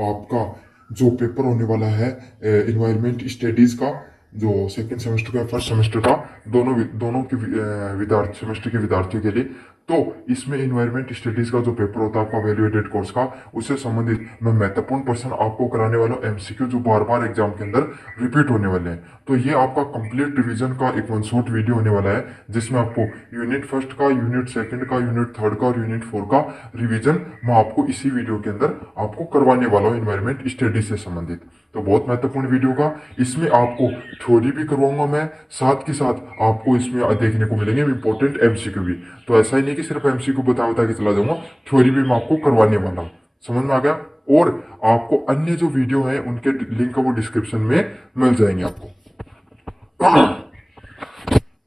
आपका जो पेपर होने वाला है इन्वायरमेंट स्टडीज का, जो सेकंड सेमेस्टर का फर्स्ट सेमेस्टर का, दोनों के विद्यार्थी सेमेस्टर के विद्यार्थियों के लिए। तो इसमें इन्वायरमेंट स्टडीज का जो पेपर होता है आपका वैल्यूएटेड कोर्स का, उससे संबंधित मैं महत्वपूर्ण क्वेश्चन आपको कराने वाला हूँ, एमसीक्यू जो बार बार एग्जाम के अंदर रिपीट होने वाले हैं। तो ये आपका कंप्लीट रिवीजन का एक वन शॉट वीडियो होने वाला है, जिसमें आपको यूनिट फर्स्ट का, यूनिट सेकंड का, यूनिट थर्ड का और यूनिट फोर का रिवीजन मैं आपको इसी वीडियो के अंदर आपको करवाने वाला हूँ इन्वायरमेंट स्टडी से संबंधित। तो बहुत महत्वपूर्ण वीडियो का, इसमें आपको थ्योरी भी करवाऊंगा मैं, साथ के साथ आपको इसमें देखने को मिलेंगे इंपॉर्टेंट एमसीक्यू भी। तो ऐसा ही नहीं कि सिर्फ एमसीक्यू बता बता के चला जाऊंगा, थ्योरी भी मैं आपको करवाने वाला हूँ। समझ में आ गया? और आपको अन्य जो वीडियो है उनके लिंक वो डिस्क्रिप्शन में मिल जाएंगे आपको।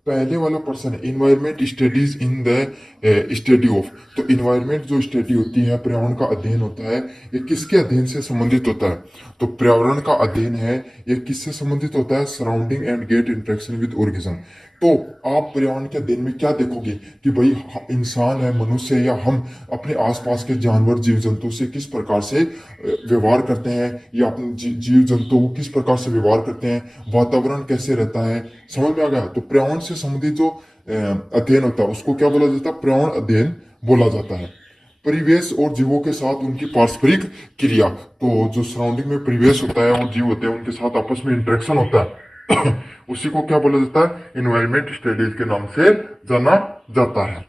पहले वाला पर्सन है environment studies in the study of. तो इन्वायरमेंट जो स्टडी होती है, पर्यावरण का अध्ययन होता है, ये किसके अध्ययन से संबंधित होता है? तो पर्यावरण का अध्ययन है, ये किससे संबंधित होता है? Surrounding and get interaction with organism. तो आप पर्यावरण के अध्ययन में क्या देखोगे कि भाई इंसान है, मनुष्य है, या हम अपने आसपास के जानवर जीव जंतु से किस प्रकार से व्यवहार करते हैं, या अपने जीव जंतु को किस प्रकार से व्यवहार करते हैं, वातावरण कैसे रहता है। समझ में आ गया? तो पर्यावरण से संबंधित जो अध्ययन होता है उसको क्या बोला जाता है? पर्यावरण अध्ययन बोला जाता है। परिवेश और जीवों के साथ उनकी पारस्परिक क्रिया, तो जो सराउंडिंग में परिवेश होता है और जीव होते हैं उनके साथ आपस में इंटरेक्शन होता है उसी को क्या बोला जाता है? इन्वायरमेंट स्टडीज के नाम से जाना जाता है।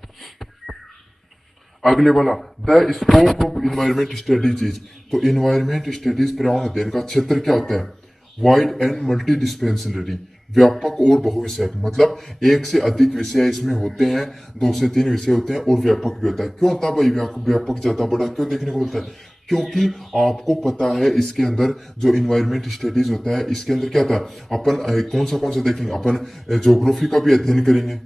अगले वाला, the scope of environment studies is. तो इन्वायरमेंट स्टडीज पर्यावरण अध्ययन का क्षेत्र क्या होता है? वाइड एंड मल्टी डिस्पेंसरी, व्यापक और बहुविषयक। मतलब एक से अधिक विषय इसमें होते हैं, 2 से 3 विषय होते हैं, और व्यापक भी होता है। क्यों होता है भाई व्यापक ज्यादा बड़ा क्यों देखने को मिलता है? क्योंकि आपको पता है इसके अंदर जो इन्वायरमेंट स्टडीज होता है, इसके अंदर क्या था, अपन कौन सा देखेंगे, अपन ज्योग्राफी का भी अध्ययन करेंगे।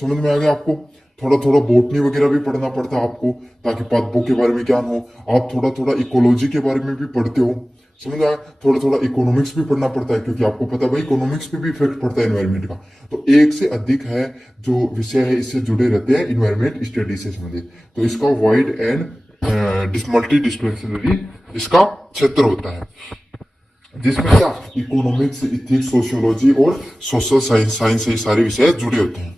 समझ में आ गया आपको? थोड़ा थोड़ा बोटनी वगैरह भी पढ़ना पड़ता है आपको, ताकि पादपों के बारे में ज्ञान हो। आप थोड़ा थोड़ा इकोलॉजी के बारे में भी पढ़ते हो। समझ आया? थोड़ा थोड़ा इकोनॉमिक्स भी पढ़ना पड़ता है, क्योंकि आपको पता है भाई इकोनॉमिक्स पे भी इफेक्ट पड़ता है इन्वायरमेंट का। तो एक से अधिक है जो विषय है इससे जुड़े रहते हैं इन्वायरमेंट स्टडी से संबंधित। तो इसका वाइड एंड मल्टी डिस्पेंसरी इसका क्षेत्र होता है, जिसमें क्या इकोनॉमिक्स, इथिक्स, सोशियोलॉजी और सोशल साइंस से ये सारे विषय जुड़े होते हैं।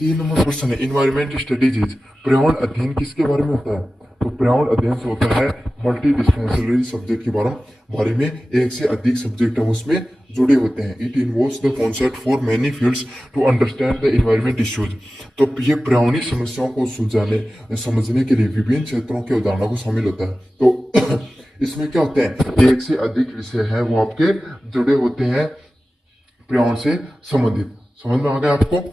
3 नंबर क्वेश्चन है इन्वायरमेंट स्टडीज इज। पर्यावरण अध्ययन किसके बारे में होता है? तो पर्यावरण अध्ययन से होता है मल्टी डिस्पेंसरी सब्जेक्ट के बारे में, एक से अधिक सब्जेक्ट है उसमें जुड़े होते हैं। It involves the concept for many fields to understand the environment issues. तो ये पर्यावरणीय समस्याओं को समझने के लिए विभिन्न क्षेत्रों के उदाहरणों को शामिल होता है। तो इसमें क्या होते हैं, एक से अधिक विषय है वो आपके जुड़े होते हैं पर्यावरण से संबंधित। समझ में आ गया आपको?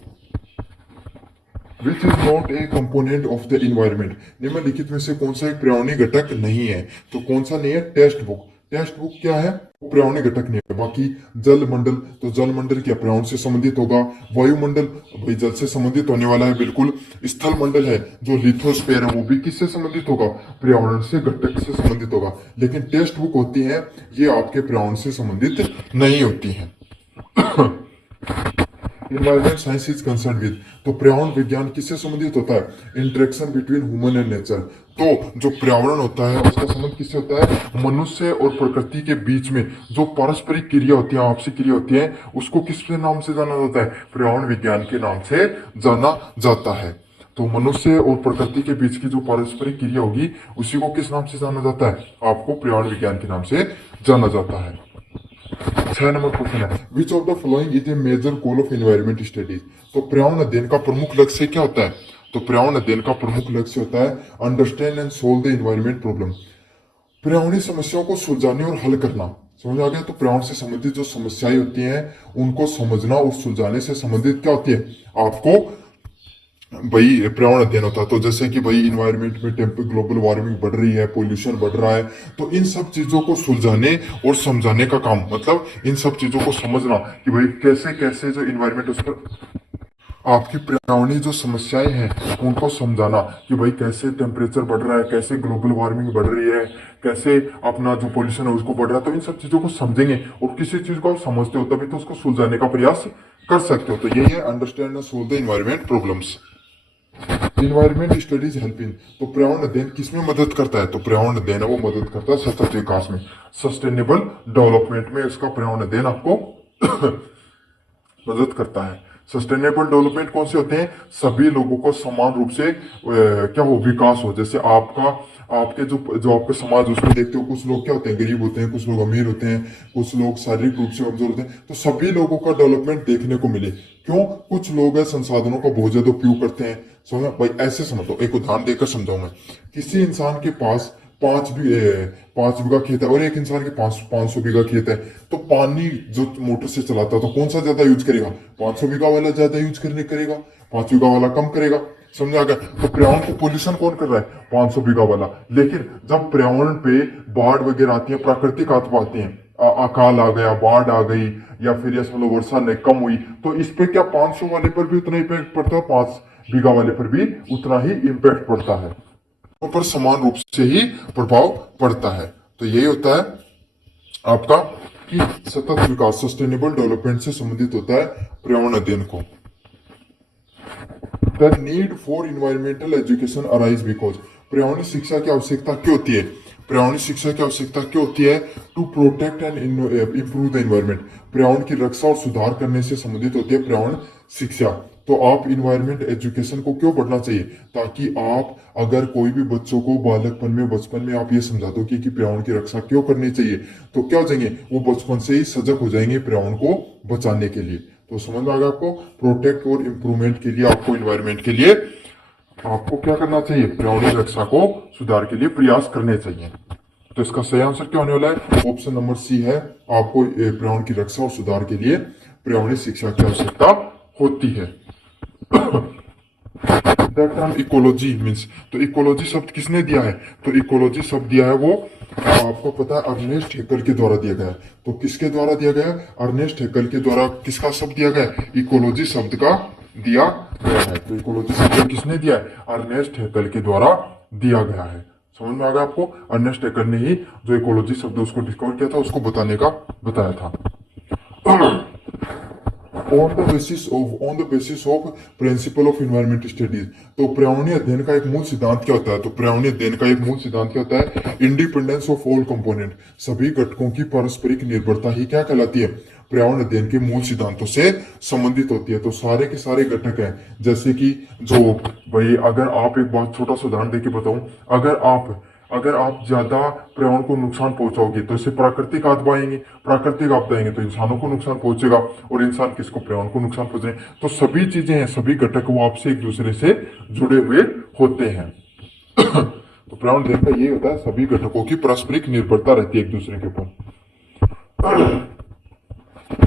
Which is not a component of the environment. निम्नलिखित में से कौन सा एक पर्यावरणीय घटक नहीं है? तो कौन सा नहीं है? Text book. टेक्स्ट बुक क्या है? वो पर्यावरणीय घटक नहीं है। बाकी जल मंडल, तो जल मंडल क्या पर्यावरण से संबंधित होगा? वायुमंडल भाई जल से संबंधित होने वाला है बिल्कुल। स्थल मंडल है जो लिथोस्फीयर है, वो भी किससे संबंधित होगा? पर्यावरण से घटक से संबंधित होगा। लेकिन टेक्स्ट बुक होती है ये आपके पर्यावरण से संबंधित नहीं होती है। Environment science is concern with. तो पर्यावरण विज्ञान किससे संबंधित होता है? Interaction between human and nature. तो जो पर्यावरण होता है उसका संबंध किससे होता है? मनुष्य और प्रकृति के बीच में जो पारस्परिक क्रिया होती है, आपसी क्रिया होती है, उसको किस नाम से जाना जाता है? पर्यावरण विज्ञान के नाम से जाना जाता है। तो मनुष्य और प्रकृति के बीच की जो पारस्परिक क्रिया होगी उसी को किस नाम से जाना जाता है? आपको पर्यावरण विज्ञान के नाम से जाना जाता है। 6 नंबर क्वेश्चन है which of the following is a major goal of environment studies. तो पर्यावरण अध्ययन का प्रमुख लक्ष्य क्या होता है? तो पर्यावरण अध्ययन का प्रमुख लक्ष्य होता है understand and solve the environment problem. पर्यावरणीय समस्याओं को सुलझाने और हल करना। समझ आ गया? तो पर्यावरण से संबंधित जो समस्याएं होती हैं उनको समझना और सुलझाने से संबंधित क्या होती है? आपको भाई पर्यावरण अध्ययन होता है। तो जैसे कि भाई इन्वायरमेंट में ग्लोबल वार्मिंग बढ़ रही है, पोल्यूशन बढ़ रहा है, तो इन सब चीजों को सुलझाने और समझाने का काम, मतलब इन सब चीजों को समझना कि भाई कैसे कैसे जो इन्वायरमेंट उस पर आपकी पर्यावरणीय जो समस्याएं हैं उनको समझाना कि भाई कैसे टेम्परेचर बढ़ रहा है, कैसे ग्लोबल वार्मिंग बढ़ रही है, कैसे अपना जो पोल्यूशन है उसको बढ़ रहा है। तो इन सब चीजों को समझेंगे और किसी चीज को आप समझते हो तभी तो उसको सुलझाने का प्रयास कर सकते हो। तो यही है understand and solve the environment problems. Environment studies helping, तो पर्यावरण अध्ययन किसमें मदद करता है? तो पर्यावरण अध्ययन है वो मदद करता है सतत विकास में, सस्टेनेबल डेवलपमेंट में इसका पर्यावरण अध्ययन आपको मदद करता है। सस्टेनेबल डेवलपमेंट कौन से होते हैं? सभी लोगों को समान रूप से क्या हो, विकास हो। जैसे आपके जो आपका समाज उसमें देखते हो, कुछ लोग क्या होते हैं, गरीब होते हैं, कुछ लोग अमीर होते हैं, कुछ लोग शारीरिक रूप से कमजोर होते हैं, तो सभी लोगों का डेवलपमेंट देखने को मिले। क्यों? कुछ लोग है संसाधनों का बहुत ज्यादा उपयोग करते हैं। समझ भाई, ऐसे समझो, एक उदाहरण देकर समझाऊं मैं। किसी इंसान के पास 5 बीघा खेत है और एक इंसान के पास 500 बीघा खेत है, तो पानी जो मोटर से चलाता है तो कौन सा ज्यादा यूज करेगा? 500 बीघा वाला ज्यादा यूज करने करेगा, 5 बीघा वाला कम करेगा। समझा गया? तो पर्यावरण को पोल्यूशन कौन कर रहा है? 500 बीघा वाला। लेकिन जब पर्यावरण पे बाढ़ वगैरह आती है, प्राकृतिक आपदा आती है, अकाल आ गया, बाढ़ आ गई, या फिर ऐसा लो वर्षा ने कम हुई, तो इस पे क्या 500 वाले पर भी उतना इम्पैक्ट पड़ता है, 5 बीघा वाले पर भी उतना ही इम्पैक्ट पड़ता है, पर समान रूप से ही प्रभाव पड़ता है। तो यही होता है आपका कि सतत विकास, सस्टेनेबल डेवलपमेंट से संबंधित होता है पर्यावरण अध्ययन को। The need for environmental education arise because, पर्यावरण शिक्षा की आवश्यकता क्यों होती है? पर्यावरण शिक्षा की आवश्यकता क्यों होती है? To protect and improve the environment, पर्यावरण की रक्षा और सुधार करने से संबंधित होती है पर्यावरण शिक्षा। तो आप इन्वायरमेंट एजुकेशन को क्यों पढ़ना चाहिए? ताकि आप अगर कोई भी बच्चों को बालकपन में, बचपन में आप ये समझा दो कि पर्यावरण की रक्षा क्यों करनी चाहिए, तो क्या हो जाएंगे, वो बचपन से ही सजग हो जाएंगे पर्यावरण को बचाने के लिए। तो समझ में आ गया आपको? प्रोटेक्ट और इम्प्रूवमेंट के लिए आपको, इन्वायरमेंट के लिए आपको क्या करना चाहिए? पर्यावरण की रक्षा को सुधार के लिए प्रयास करने चाहिए। तो इसका सही आंसर क्या होने वाला है? ऑप्शन नंबर सी है, आपको पर्यावरण की रक्षा और सुधार के लिए पर्यावरण शिक्षा की आवश्यकता होती है। द टर्म इकोलॉजी मीन्स, तो इकोलॉजी शब्द किसने दिया है? तो इकोलॉजी शब्द दिया है वो आपको पता है अर्नेस्ट हेकल के द्वारा दिया गया है। तो किसके द्वारा दिया गया है? अर्नेस्ट हेकल के द्वारा किसका शब्द दिया गया है? इकोलॉजी शब्द का दिया गया है। तो इकोलॉजी शब्द किसने दिया है? अर्नेस्ट हेकल के द्वारा दिया गया है। समझ में आ गया आपको? अर्नेस्ट हेकल ने ही जो इकोलॉजी शब्द उसको डिस्कवर किया था, उसको बताया था। On the basis of principle of environment studies, तो पर्यावरणीय अध्ययन का एक मूल सिद्धांत क्या होता है? तो पर्यावरणीय अध्ययन का एक मूल सिद्धांत क्या होता है? इंडिपेंडेंस ऑफ ऑल कंपोनेंट, सभी घटकों की पारस्परिक निर्भरता ही क्या कहलाती है? पर्यावरण अध्ययन के मूल सिद्धांतों से संबंधित होती है। तो सारे के सारे घटक हैं, जैसे कि जो भाई, अगर आप एक बहुत छोटा सा उदाहरण देके बताऊं, अगर आप ज्यादा पर्यावरण को नुकसान पहुंचाओगे तो इससे प्राकृतिक आपदा आएंगे, प्राकृतिक आपदा आएंगे तो इंसानों को नुकसान पहुंचेगा, और इंसान किसको? पर्यावरण को नुकसान पहुंचे। तो सभी चीजें हैं, सभी घटक वो आपसे एक दूसरे से जुड़े हुए होते हैं। तो पर्यावरण अध्ययन का ये होता है, सभी घटकों की पारस्परिक निर्भरता रहती है एक दूसरे के ऊपर।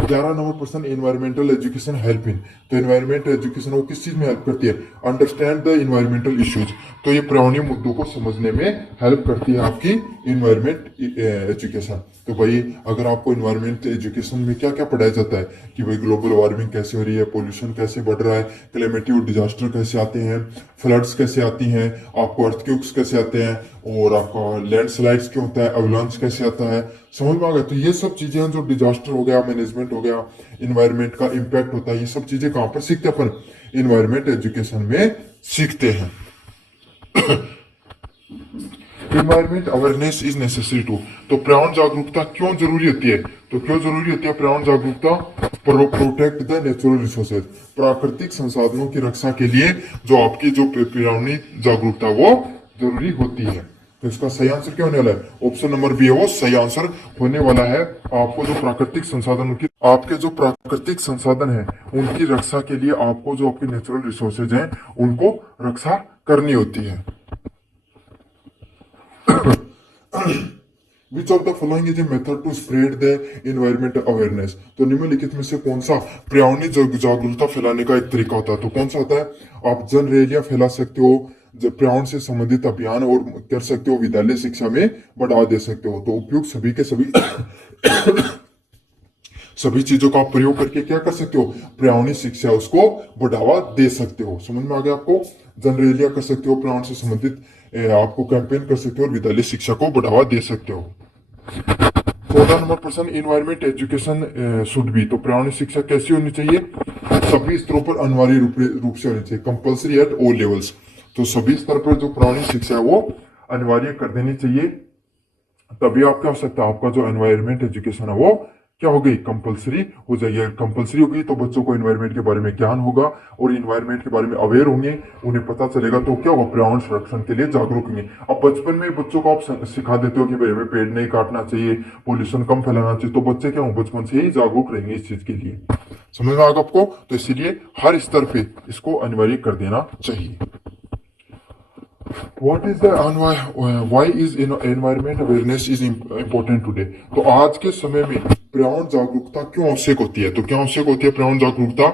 11 नंबर प्रश्न, एनवायरमेंटल एजुकेशन हेल्प इन, तो एनवायरमेंटल एजुकेशन वो किस चीज में हेल्प करती है? अंडरस्टैंड द इन्वायरमेंटल इश्यूज, तो ये पर्यावरणीय मुद्दों को समझने में हेल्प करती है आपकी इन्वायरमेंट एजुकेशन। तो भाई, अगर आपको इन्वायरमेंट एजुकेशन में क्या क्या पढ़ाया जाता है कि भाई ग्लोबल वार्मिंग कैसे हो रही है, पोल्यूशन कैसे बढ़ रहा है, क्लाइमेटिक और डिजास्टर कैसे आते हैं, फ्लड्स कैसे आती हैं, आपको अर्थक्वेक्स कैसे आते हैं, और आपका लैंडस्लाइड्स क्यों होता है, अवलांच कैसे आता है। समझ में आ गया? तो ये सब चीजें हैं जो डिजास्टर हो गया, मैनेजमेंट हो गया, इन्वायरमेंट का इम्पैक्ट होता है, ये सब चीजें कहां पर सीखते हैं अपन? इन्वायरमेंट एजुकेशन में सीखते हैं। Environment awareness is necessary to, तो पर्यावरण जागरूकता क्यों जरूरी होती है? तो क्यों जरूरी होती है पर्यावरण जागरूकता? प्रोटेक्ट द नेचुरल रिसोर्सेज, प्राकृतिक संसाधनों की रक्षा के लिए जो आपकी जो पर्यावरणीय जागरूकता वो जरूरी होती है। तो इसका सही आंसर क्या होने वाला है? ऑप्शन नंबर बी है वो सही आंसर होने वाला है। आपको जो प्राकृतिक संसाधन की, आपके जो प्राकृतिक संसाधन है उनकी रक्षा के लिए आपको जो आपके नेचुरल रिसोर्सेज हैं उनको रक्षा करनी होती है। Which of the following is a method to spread the environmental awareness, तो निम्नलिखित में से कौन सा पर्यावरणीय जागरूकता फैलाने का एक तरीका होता है? तो कौन सा होता है? आप जन रैलियां फैला सकते हो, पर्यावरण से संबंधित अभियान और कर सकते हो, विद्यालय शिक्षा में बढ़ावा दे सकते हो। तो उपयुक्त सभी के सभी सभी चीजों का आप प्रयोग करके क्या कर सकते हो? पर्यावरणीय शिक्षा उसको बढ़ावा दे सकते हो। समझ में आ गया आपको? जन रैलियां कर सकते हो, पर्यावरण से संबंधित आपको कैंपेन कर सकते हो, और विद्यालय शिक्षा को बढ़ावा दे सकते हो। 14 नंबर प्रश्न, इन्वायरमेंट एजुकेशन शुड बी, तो पर्यावरण शिक्षा कैसी होनी चाहिए? सभी स्तरों पर अनिवार्य रूप से होनी चाहिए, कंपल्सरी एट ऑल लेवल्स। तो सभी स्तर पर जो प्राणी शिक्षा है वो अनिवार्य कर देनी चाहिए। तभी आप क्या हो सकता है, आपका जो एनवायरमेंट एजुकेशन है वो क्या हो गई, कंपलसरी हो जाएगी। कंपलसरी होगी तो बच्चों को एनवायरमेंट के बारे में ज्ञान होगा और एनवायरमेंट के बारे में अवेयर होंगे, उन्हें पता चलेगा, तो क्या होगा, पर्यावरण संरक्षण के लिए जागरूक होंगे। अब बचपन में बच्चों को आप सिखा देते हो कि भाई हमें पेड़ नहीं काटना चाहिए, पोल्यूशन कम फैलाना चाहिए, तो बच्चे क्या हो, बचपन से ही जागरूक रहेंगे इस चीज के लिए। समझ में आ गया आपको? तो इसीलिए हर स्तर पे इसको अनिवार्य कर देना चाहिए। What is the why is environment awareness is important today? तो आज के समय में पर्यावरण जागरूकता क्यों आवश्यक होती है? तो क्या आवश्यक होती है पर्यावरण जागरूकता?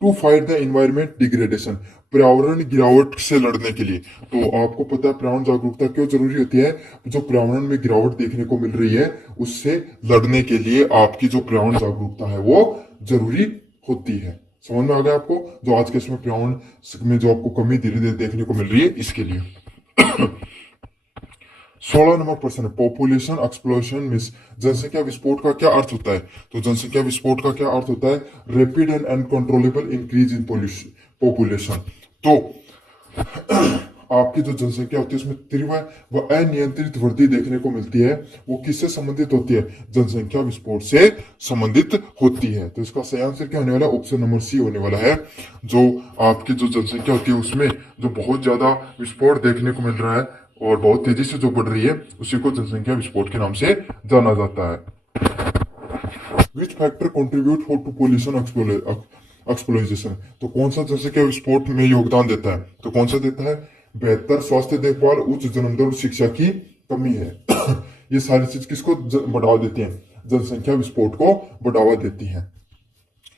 To fight the environment degradation, पर्यावरण गिरावट से लड़ने के लिए। तो आपको पता है पर्यावरण जागरूकता क्यों जरूरी होती है? जो पर्यावरण में गिरावट देखने को मिल रही है उससे लड़ने के लिए आपकी जो पर्यावरण जागरूकता है वो जरूरी होती है। समझ में आ गया आपको? जो आज के समय पर्यावरण में जो आपको कमी धीरे धीरे देखने को मिल रही है इसके लिए। 16 नंबर प्रश्न है, पॉपुलेशन एक्सप्लोशन मिस, जनसंख्या विस्फोट का क्या अर्थ होता है? तो जनसंख्या विस्फोट का क्या अर्थ होता है? Rapid and uncontrollable increase in population. तो आपकी जो जनसंख्या होती है उसमें तीव्र व अनियंत्रित वृद्धि देखने को मिलती है, वो किससे संबंधित होती है? जनसंख्या विस्फोट से संबंधित होती है। तो इसका सही आंसर क्या होने वाला है? ऑप्शन नंबर सी होने वाला है। जो आपकी जो जनसंख्या होती है उसमें जो बहुत ज्यादा विस्फोट देखने को मिल रहा है और बहुत तेजी से जो बढ़ रही है उसी को जनसंख्या विस्फोट के नाम से जाना जाता है। Which factor contribute to pollution exploitation, तो कौन सा जनसंख्या विस्फोट में योगदान देता है? तो कौन सा देता है? बेहतर स्वास्थ्य देखभाल, उच्च जन्म दर, शिक्षा की कमी है। ये सारी चीज किसको बढ़ावा देती हैं? जनसंख्या विस्फोट को बढ़ावा देती हैं।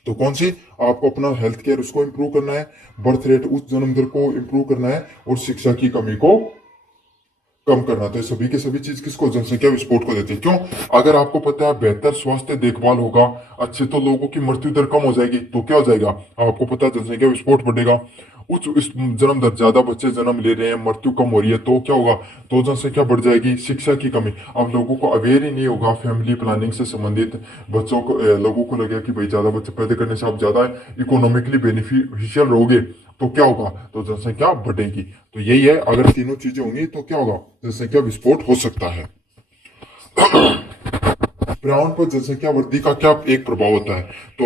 तो कौन सी? आपको अपना हेल्थ केयर उसको इंप्रूव करना है, बर्थ रेट उच्च जन्म दर को इंप्रूव करना है और शिक्षा की कमी को कम करना। तो सभी के सभी चीज किसको? जनसंख्या विस्फोट को देते हैं। क्यों? अगर आपको पता है बेहतर स्वास्थ्य देखभाल होगा, अच्छे, तो लोगों की मृत्यु दर कम हो जाएगी, तो क्या हो जाएगा? आपको पता है जनसंख्या विस्फोट बढ़ेगा, उच्च जन्म दर, ज्यादा बच्चे जन्म ले रहे हैं, मृत्यु कम हो रही है, तो क्या होगा? तो जनसंख्या बढ़ जाएगी। शिक्षा की कमी, अब लोगों को अवेयर ही नहीं होगा फैमिली प्लानिंग से संबंधित, बच्चों को लोगों को लगेगा कि भाई ज्यादा बच्चे पैदा करने से आप ज्यादा इकोनॉमिकली बेनिफिशियल रहोगे, तो क्या होगा? तो जनसंख्या बढ़ेगी। तो यही है, अगर तीनों चीजें होंगी तो क्या होगा? जनसंख्या विस्फोट हो सकता है। पर्यावरण पर जनसंख्या वृद्धि का क्या एक प्रभाव होता है? तो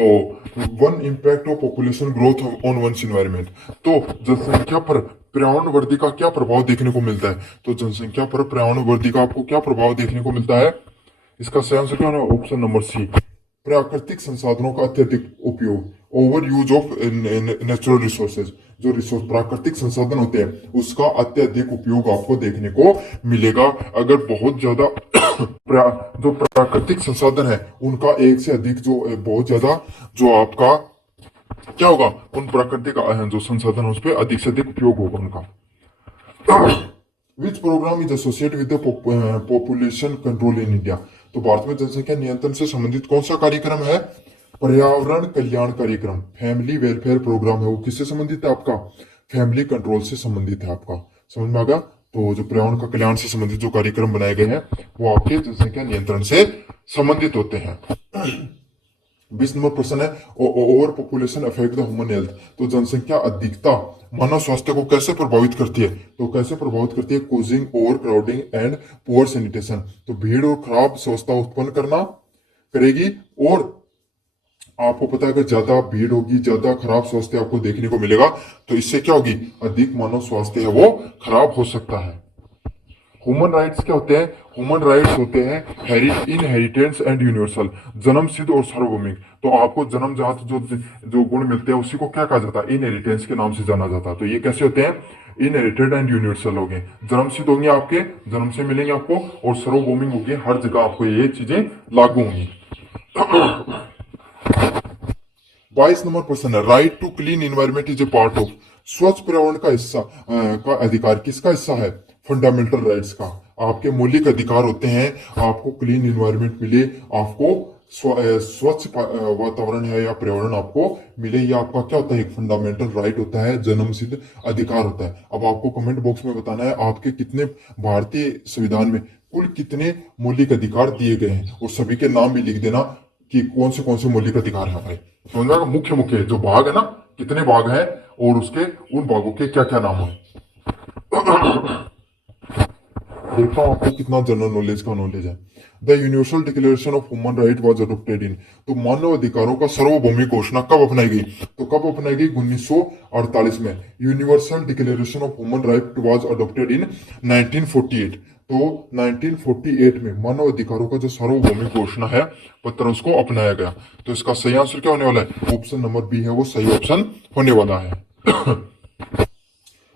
one impact of population growth on one's environment, तो जनसंख्या पर पर्यावरण वृद्धि का क्या प्रभाव देखने को मिलता है? तो जनसंख्या पर पर्यावरण वृद्धि का आपको क्या प्रभाव देखने को मिलता है? इसका सही आंसर क्या है? ऑप्शन नंबर सी, प्राकृतिक संसाधनों का अत्यधिक उपयोग, over use of natural resources, जो रिसोर्स प्राकृतिक संसाधन होते हैं उसका अत्यधिक उपयोग आपको देखने को मिलेगा। अगर बहुत ज्यादा जो प्राकृतिक संसाधन है उनका एक से अधिक जो बहुत ज्यादा जो आपका क्या होगा, उन प्राकृतिक जो संसाधन है उस पर अधिक से अधिक उपयोग होगा उनका। विच programme is associate with population control in India, तो भारत में जनसंख्या नियंत्रण से संबंधित कौन सा कार्यक्रम है? पर्यावरण कल्याण कार्यक्रम, फैमिली वेलफेयर प्रोग्राम है। वो किससे संबंधित है? आपका फैमिली कंट्रोल से संबंधित है। आपका समझ में आ गया? तो जो पर्यावरण का कल्याण से संबंधित जो कार्यक्रम बनाए गए हैं वो आपके जनसंख्या नियंत्रण से संबंधित होते हैं। 20 नंबर प्रश्न है, over population affect the human health, तो जनसंख्या अधिकता मानव स्वास्थ्य को कैसे प्रभावित करती है? तो कैसे प्रभावित करती है? Causing over crowding and poor sanitation, तो भीड़ और खराब स्वास्थ्य उत्पन्न करना करेगी। और आपको पता है अगर ज्यादा भीड़ होगी, ज्यादा खराब स्वास्थ्य आपको देखने को मिलेगा, तो इससे क्या होगी? अधिक मानव स्वास्थ्य है वो खराब हो सकता है। ह्यूमन राइट्स क्या होते हैं? ह्यूमन राइट्स होते हैं इनहेरिटेंस एंड यूनिवर्सल, जन्म सिद्ध और सार्वभौमिक। तो आपको जन्मजात जो गुण मिलते हैं उसी को क्या कहा जाता है? इनहेरिटेंस के नाम से जाना जाता है। तो ये कैसे होते हैं? इनहेरिटेड एंड यूनिवर्सल हो गए, जन्म सिद्ध होंगे, आपके जन्म से मिलेंगे आपको, और सार्वभौमिक होंगे, हर जगह आपको ये चीजें लागू होंगी। 22 नंबर प्रश्न है, right to clean environment is a part of, स्वच्छ पर्यावरण का हिस्सा का अधिकार किसका हिस्सा है? फंडामेंटल राइट्स का। आपके मौलिक अधिकार होते हैं, आपको क्लीन एनवायरमेंट मिले, आपको स्वच्छ वातावरण है या पर्यावरण आपको मिले, ये आपका क्या होता है? एक फंडामेंटल राइट होता है, जन्म सिद्ध अधिकार होता है। अब आपको कमेंट बॉक्स में बताना है आपके कितने भारतीय संविधान में कुल कितने मौलिक अधिकार दिए गए हैं, और सभी के नाम भी लिख देना कि कौन से मौलिक अधिकार है हमारे। समझ में आएगा? मुख्य मुख्य जो भाग है ना, कितने भाग हैं और उसके उन भागों के क्या क्या नाम है। देखता हूँ आपको कितना जनरल नॉलेज का नॉलेज है। The universal declaration of human right was adopted in, तो मानव अधिकारों का सार्वभौमिक घोषणा कब अपनाई गई, तो कब अपनाई गई 1948 में। Universal declaration of human right was adopted in 1948, तो 1948 में मानव अधिकारों का जो सार्वभौमिक घोषणा है पत्र उसको अपनाया गया। तो इसका सही आंसर क्या होने वाला है, ऑप्शन नंबर बी है वो सही ऑप्शन होने वाला है।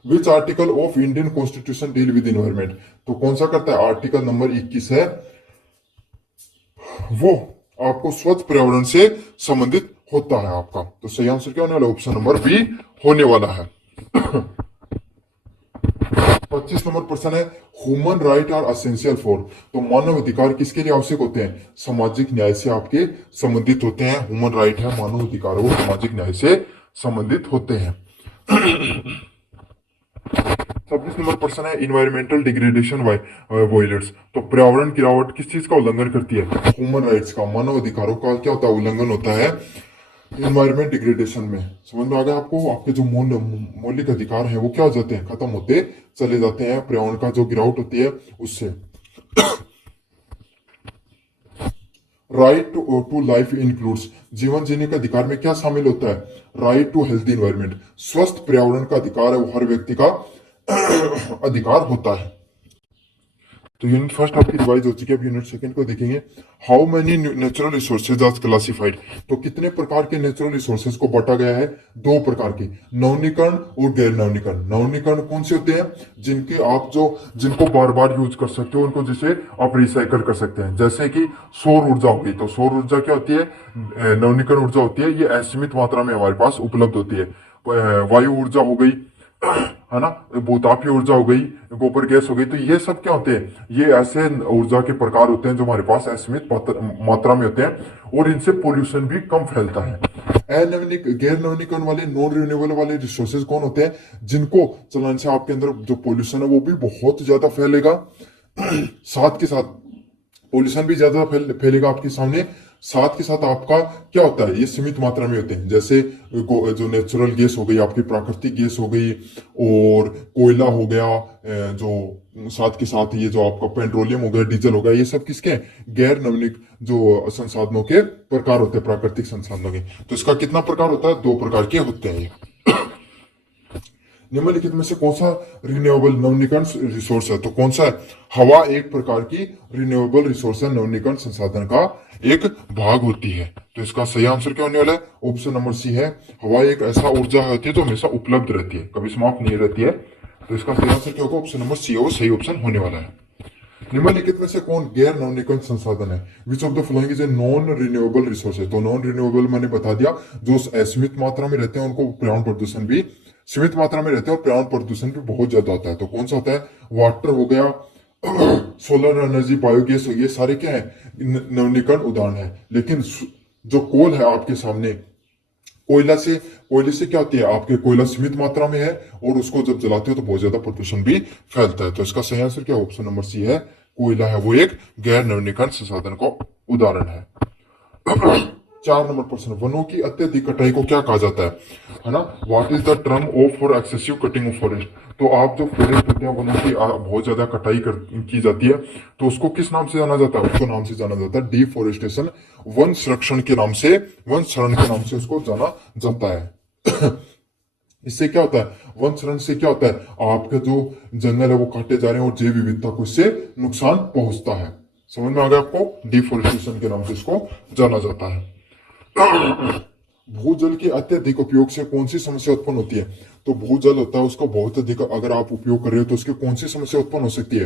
Which article of Indian constitution deal with environment, तो कौन सा करता है, आर्टिकल नंबर 21 है वो आपको स्वच्छ पर्यावरण से संबंधित होता है आपका। तो सही आंसर क्या होने वाला, ऑप्शन नंबर बी होने वाला है। 25 नंबर प्रश्न है, human right are essential for, तो मानव अधिकार किसके लिए आवश्यक होते हैं, सामाजिक न्याय से आपके संबंधित होते हैं। ह्यूमन राइट है मानव अधिकार वो सामाजिक न्याय से संबंधित होते हैं। 26 नंबर प्रश्न है, इन्वायरमेंटल डिग्रेडेशन वायलेट्स, तो पर्यावरण गिरावट किस चीज का उल्लंघन करती है, ह्यूमन राइट्स का, मानव अधिकारों का क्या होता है, उल्लंघन होता है इन्वायरमेंट डिग्रेडेशन में। समझ में आ गया आपको, आपके जो मौलिक अधिकार हैं वो क्या हो जाते हैं, खत्म होते चले जाते हैं पर्यावरण का जो गिरावट होती है उससे। राइट टू लाइफ इंक्लूड्स, जीवन जीने का अधिकार में क्या शामिल होता है, राइट टू हेल्थी इन्वायरमेंट, स्वस्थ पर्यावरण का अधिकार है वो हर व्यक्ति का अधिकार होता है। तो यूनिट फर्स्ट आपकी रिवाइज हो चुकी है, अब यूनिट सेकंड को देखेंगे। How many natural resources are classified, तो कितने प्रकार के नेचुरल रिसोर्सेज को बांटा गया है, दो प्रकार के, नवीनीकरण और गैर नवीनीकरण। नवीनीकरण कौन से होते हैं, जिनको बार बार यूज कर सकते हो, उनको जिसे आप रिसाइकल कर सकते हैं, जैसे कि सौर ऊर्जा होगी, तो सौर ऊर्जा क्या होती है, नवीनीकरण ऊर्जा होती है, ये असीमित मात्रा में हमारे पास उपलब्ध होती है। वायु ऊर्जा हो गई है ना, भूतापीय ऊर्जा हो गई, गोबर गैस हो गई, तो ये सब क्या होते हैं, ये ऐसे ऊर्जा के प्रकार होते हैं जो हमारे पास असीमित मात्रा में होते हैं और इनसे पोल्यूशन भी कम फैलता है। गैर नवीनीकरण वाले नॉन रिन्यूएबल वाले रिसोर्सेज कौन होते हैं, जिनको चलाने से आपके अंदर जो पोल्यूशन है वो भी बहुत ज्यादा फैलेगा, साथ के साथ पोल्यूशन भी ज्यादा फैलेगा आपके सामने, साथ के साथ आपका क्या होता है, ये सीमित मात्रा में होते हैं, जैसे जो नेचुरल गैस हो गई, आपकी प्राकृतिक गैस हो गई, और कोयला हो गया, जो साथ के साथ ये जो आपका पेट्रोलियम हो गया, डीजल हो गया, ये सब किसके गैर नवीनिक जो संसाधनों के प्रकार होते हैं, प्राकृतिक संसाधनों के। तो इसका कितना प्रकार होता है, दो प्रकार के होते हैं। निम्नलिखित में से कौन सा रिन्यूएबल नवीनीकरण रिसोर्स है, तो कौन सा है, हवा एक प्रकार की रिन्यूएबल रिसोर्स है, नवीनीकरण संसाधन का एक भाग होती है। तो इसका सही आंसर क्या होने वाला है, ऑप्शन नंबर सी है, हवा एक ऐसा ऊर्जा होती है जो हमेशा उपलब्ध रहती है, कभी समाप्त नहीं रहती है। तो इसका सही आंसर क्या होगा, ऑप्शन नंबर सी है वो सही ऑप्शन होने वाला है। निम्नलिखित में से कौन गैर नवीनीकरण संसाधन है, which of the following is a non renewable resource है, तो नॉन रिन्यूएबल मैंने बता दिया, जो असीमित मात्रा में रहते हैं उनको पर्यावरण प्रदूषण भी सीमित मात्रा में रहते हैं और पर्यावरण प्रदूषण भी बहुत ज्यादा होता है। तो कौन सा होता है, वाटर हो गया, सोलर एनर्जी, बायोगैस हो गया, सारे क्या है नवीनीकरण उदाहरण है। लेकिन जो कोल है आपके सामने, कोयले से क्या होती है, आपके कोयला सीमित मात्रा में है और उसको जब जलाते हो तो बहुत ज्यादा प्रदूषण भी फैलता है। तो इसका सही आंसर क्या, ऑप्शन नंबर सी है, कोयला है वो एक गैर नवीनीकरण संसाधन का उदाहरण है। 4 नंबर प्रश्न, वनों की अत्यधिक कटाई को क्या कहा जाता है ना, what is the term of for excessive cutting of forest, तो आप जो फॉरेस्ट होते हैं वनों की बहुत ज्यादा कटाई की जाती है, तो उसको किस नाम से जाना जाता है, उसको नाम से जाना जाता है डिफॉरेस्टेशन, वन संरक्षण के नाम से, वन शरण के नाम से उसको जाना जाता है। इससे क्या होता है, वन शरण से क्या होता है, आपका जो जंगल है वो काटे जा रहे हैं और जैव विविधता को इससे नुकसान पहुंचता है। समझ में आ गया आपको, डिफॉरेस्टेशन के नाम से इसको जाना जाता है। भूजल के अत्यधिक उपयोग से कौन सी समस्या उत्पन्न होती है, तो भूजल होता है उसका बहुत अधिक अगर आप उपयोग कर रहे हो तो उसकी कौन सी समस्या उत्पन्न हो सकती है,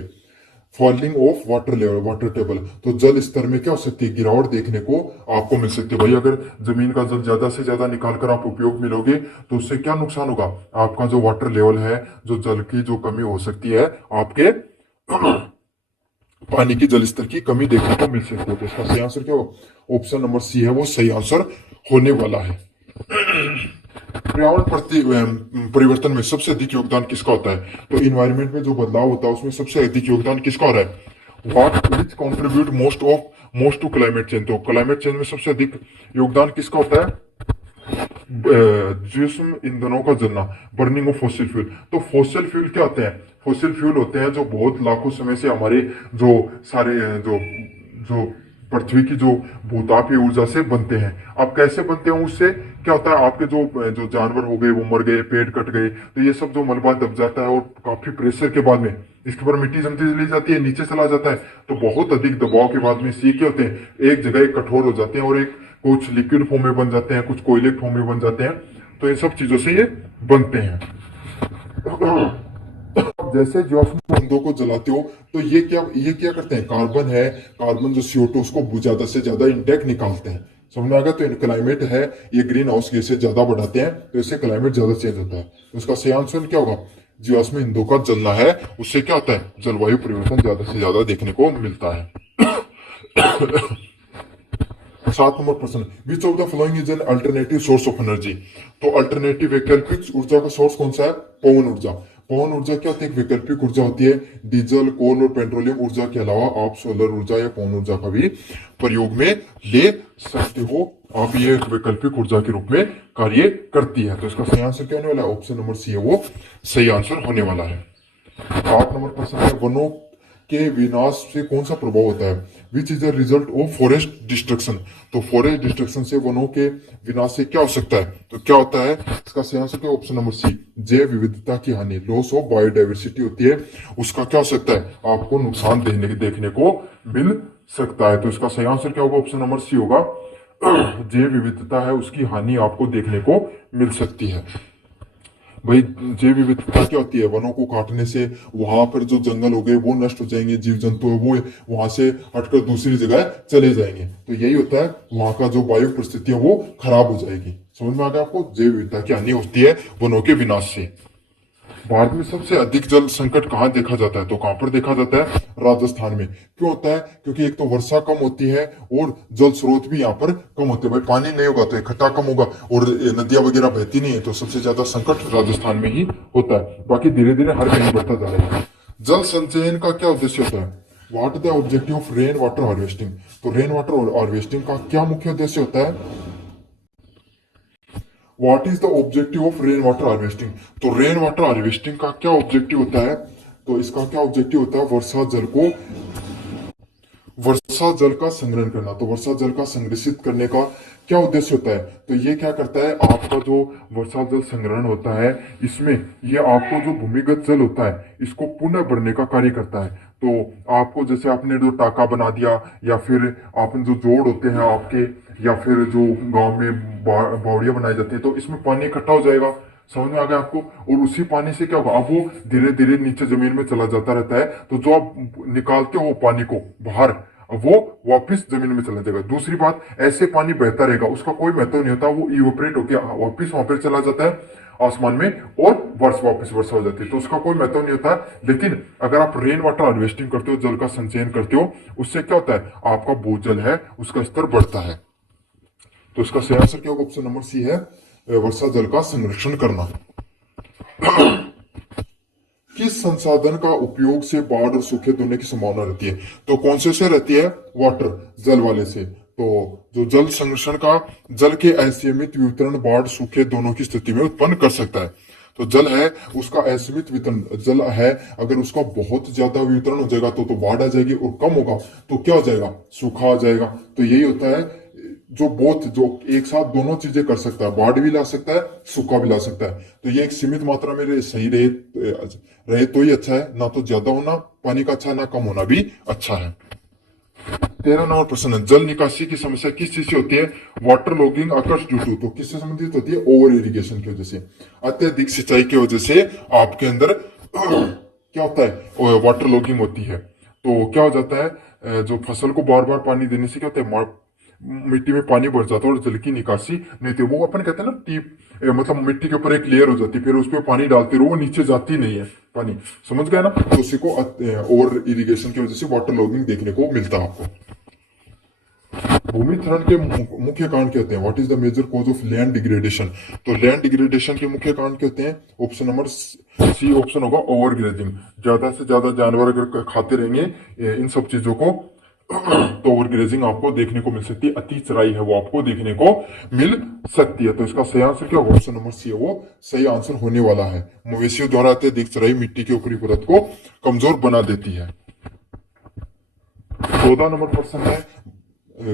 falling of water level, water table, तो जल स्तर में क्या हो सकती है, गिरावट देखने को आपको मिल सकती है। भाई अगर जमीन का जल ज्यादा से ज्यादा निकाल कर आप उपयोग में लोगे तो उससे क्या नुकसान होगा, आपका जो वाटर लेवल है, जो जल की जो कमी हो सकती है, आपके पानी की जल स्तर की कमी देखने को मिल सकती है। तो इसका सही आंसर क्या हो, ऑप्शन नंबर सी है वो सही आंसर होने वाला है। पर्यावरण परिवर्तन में सबसे अधिक योगदान किसका होता है, तो इन्वायरमेंट में जो बदलाव होता है उसमें सबसे अधिक योगदान किसका हो रहा है, what which contribute most to climate change, तो क्लाइमेट चेंज में सबसे अधिक योगदान किसका होता है, जीवाश्म ईंधनों का जलना, बर्निंग ऑफ फॉसिल फ्यूल। तो फॉसिल फ्यूल क्या होते हैं? फॉसिल फ्यूल होते हैं जो बहुत लाखों समय से हमारे जो सारे जो जो पृथ्वी की जो भूतापीय ऊर्जा से बनते हैं। अब कैसे बनते हैं? उससे क्या होता है, आपके जो जो जानवर हो गए वो मर गए, पेड़ कट गए, तो ये सब जो मलबा दब जाता है और काफी प्रेशर के बाद में इसके ऊपर मिट्टी जमती चली जाती है, नीचे चला जाता है, तो बहुत अधिक दबाव के बाद में सीखे होते हैं एक जगह कठोर हो जाते हैं और एक कुछ लिक्विड फॉर्म में बन जाते हैं, कुछ कोयले फॉर्म में बन जाते हैं। तो इन सब चीजों से ये बनते हैं। जैसे जीवाश्म ईंधनों को जलाते हो तो ये क्या करते हैं? कार्बन है, कार्बन जो CO2 उसको ज्यादा से ज्यादा इंटेक निकालते हैं। समझ में आ गया? तो क्लाइमेट है, ये ग्रीन हाउस गैसें ज्यादा बढ़ाते हैं, तो इससे क्लाइमेट ज्यादा चेंज होता है। तो उसका सही आंसर क्या होगा? जीवाश्म ईंधनों का जलना है, उससे क्या होता है? जलवायु परिवर्तन ज्यादा से ज्यादा देखने को मिलता है। 7 नंबर प्रश्न, विच of the following is an alternative source of energy? तो अल्टरनेटिव वैकल्पिक ऊर्जा का सोर्स कौन सा है? पवन ऊर्जा। पवन ऊर्जा क्या होती है? एक वैकल्पिक ऊर्जा होती है। डीजल, कोल और पेट्रोलियम ऊर्जा के अलावा आप सोलर ऊर्जा या पवन ऊर्जा का भी प्रयोग में ले सकते हो। आप ये एक वैकल्पिक ऊर्जा के रूप में कार्य करती है। तो इसका सही आंसर क्या होने वाला है? ऑप्शन नंबर सी है वो सही आंसर होने वाला है। 8 नंबर प्रश्न है, वनों के विनाश से कौन सा प्रभाव होता है? Which is the result of forest destruction? तो फॉरेस्ट डिस्ट्रक्शन से वनों के विनाश से क्या हो सकता है? तो क्या होता है? इसका सही आंसर क्या? ऑप्शन नंबर सी, जैव विविधता की हानि, लॉस ऑफ बायोडाइवर्सिटी होती है, उसका क्या हो सकता है? आपको नुकसान देखने को मिल सकता है। तो इसका सही आंसर क्या होगा? ऑप्शन नंबर सी होगा। जैव विविधता है उसकी हानि आपको देखने को मिल सकती है। भाई जैव विविधता क्या होती है? वनों को काटने से वहां पर जो जंगल हो गए वो नष्ट हो जाएंगे, जीव जंतु है वो वहां से हटकर दूसरी जगह चले जाएंगे। तो यही होता है, वहां का जो वायु परिस्थिति है वो खराब हो जाएगी। समझ में आ गया आपको? जैव विविधता की हानि होती है वनों के विनाश से। भारत में सबसे अधिक जल संकट कहाँ देखा जाता है? तो कहां पर देखा जाता है? राजस्थान में। क्यों होता है? क्योंकि एक तो वर्षा कम होती है और जल स्रोत भी यहाँ पर कम होते हैं। भाई पानी नहीं होगा तो इकट्ठा कम होगा और नदियां वगैरह बहती नहीं है, तो सबसे ज्यादा संकट राजस्थान में ही होता है। बाकी धीरे धीरे हर कहीं बढ़ता जा रहा है। जल संचयन का क्या उद्देश्य होता है? What the objective of rain water harvesting? तो रेन वाटर हार्वेस्टिंग का क्या मुख्य उद्देश्य होता है? What is the objective of rain water harvesting? तो रेन वाटर हार्वेस्टिंग का क्या ऑब्जेक्टिव होता है? तो इसका क्या ऑब्जेक्टिव होता है? वर्षा जल का संग्रहण करना। तो वर्षा जल का संग्रहित करने का क्या उद्देश्य होता है? तो ये क्या करता है? आपका जो वर्षा जल संग्रहण होता है, इसमें ये आपको जो भूमिगत जल होता है इसको पुनः भरने का कार्य करता है। तो आपको जैसे आपने जो टाका बना दिया, या फिर आपने जो जोड़ होते हैं आपके, या फिर जो गांव में बावड़ियां बनाई जाती है, तो इसमें पानी इकट्ठा हो जाएगा। समझ में आ गया आपको? और उसी पानी से क्या होगा? अब वो धीरे धीरे नीचे जमीन में चला जाता रहता है, तो जो आप निकालते हो पानी को बाहर, अब वो वापस जमीन में चला जाएगा। दूसरी बात, ऐसे पानी बहता रहेगा, उसका कोई महत्व नहीं होता, वो इवोपरेट होकर वापस वहां पर चला जाता है आसमान में, और वापस वर्षा हो जाती है, तो उसका कोई महत्व नहीं होता। लेकिन अगर आप रेन वाटर हार्वेस्टिंग करते हो, जल का संचयन करते हो, उससे क्या होता है? आपका भूजल है उसका स्तर बढ़ता है। तो इसका सही आंसर क्या होगा? ऑप्शन नंबर सी है, वर्षा जल का संरक्षण करना। किस संसाधन का उपयोग से बाढ़ और सूखे होने की संभावना रहती है? तो कौन से रहती है? वाटर, जल वाले से। तो जो जल संरक्षण का, जल के असीमित वितरण बाढ़ सूखे दोनों की स्थिति में उत्पन्न कर सकता है। तो जल है उसका असीमित वितरण, जल है अगर उसका बहुत ज्यादा वितरण हो जाएगा तो बाढ़ आ जाएगी, और कम होगा तो क्या हो जाएगा? सूखा आ जाएगा। तो यही होता है, जो एक साथ दोनों चीजें कर सकता है, बाढ़ भी ला सकता है, सूखा भी ला सकता है। तो ये एक सीमित मात्रा में सही रहे तो ही अच्छा है, ना तो ज्यादा होना पानी का अच्छा, ना कम होना भी अच्छा है। 13 नंबर प्रश्न है, जल निकासी की समस्या किस चीज से होती है? Water logging occurs due to. तो किससे संबंधित होती है? ओवर इरिगेशन की वजह से, अत्यधिक सिंचाई की वजह से आपके अंदर क्या होता है? वाटर लॉगिंग होती है। तो क्या हो जाता है? जो फसल को बार बार पानी देने से क्या होता है? मिट्टी में पानी भर जाता है और जल की निकासी नहीं होती। वो अपन कहते हैं ना टीप, मतलब मिट्टी के ऊपर एक लेयर हो जाती है, फिर उस पर पानी डालते रहो, वो नीचे जाती नहीं है पानी। समझ गए ना? तो उसी को ओवर इरिगेशन की वजह से वाटर लॉगिंग देखने को मिलता है आपको। भूमिक्षरण के मुख्य कारण क्या होते हैं? What is the major cause of land degradation? तो लैंड डिग्रेडेशन के मुख्य कारण क्या होते हैं? ऑप्शन नंबर सी ऑप्शन होगा, ओवर ग्रेजिंग। ज्यादा से ज्यादा जानवर अगर खाते रहेंगे इन सब चीजों को, तो ओवरग्रेजिंग आपको देखने को मिल सकती है, अति चराई है वो आपको देखने को मिल सकती है। तो इसका सही आंसर क्या होगा, ऑप्शन नंबर सी है वो सही आंसर होने वाला है। मवेशियों द्वारा अत्यधिक चराई मिट्टी की ऊपरी परत को कमजोर बना देती है। 14 नंबर प्रश्न है,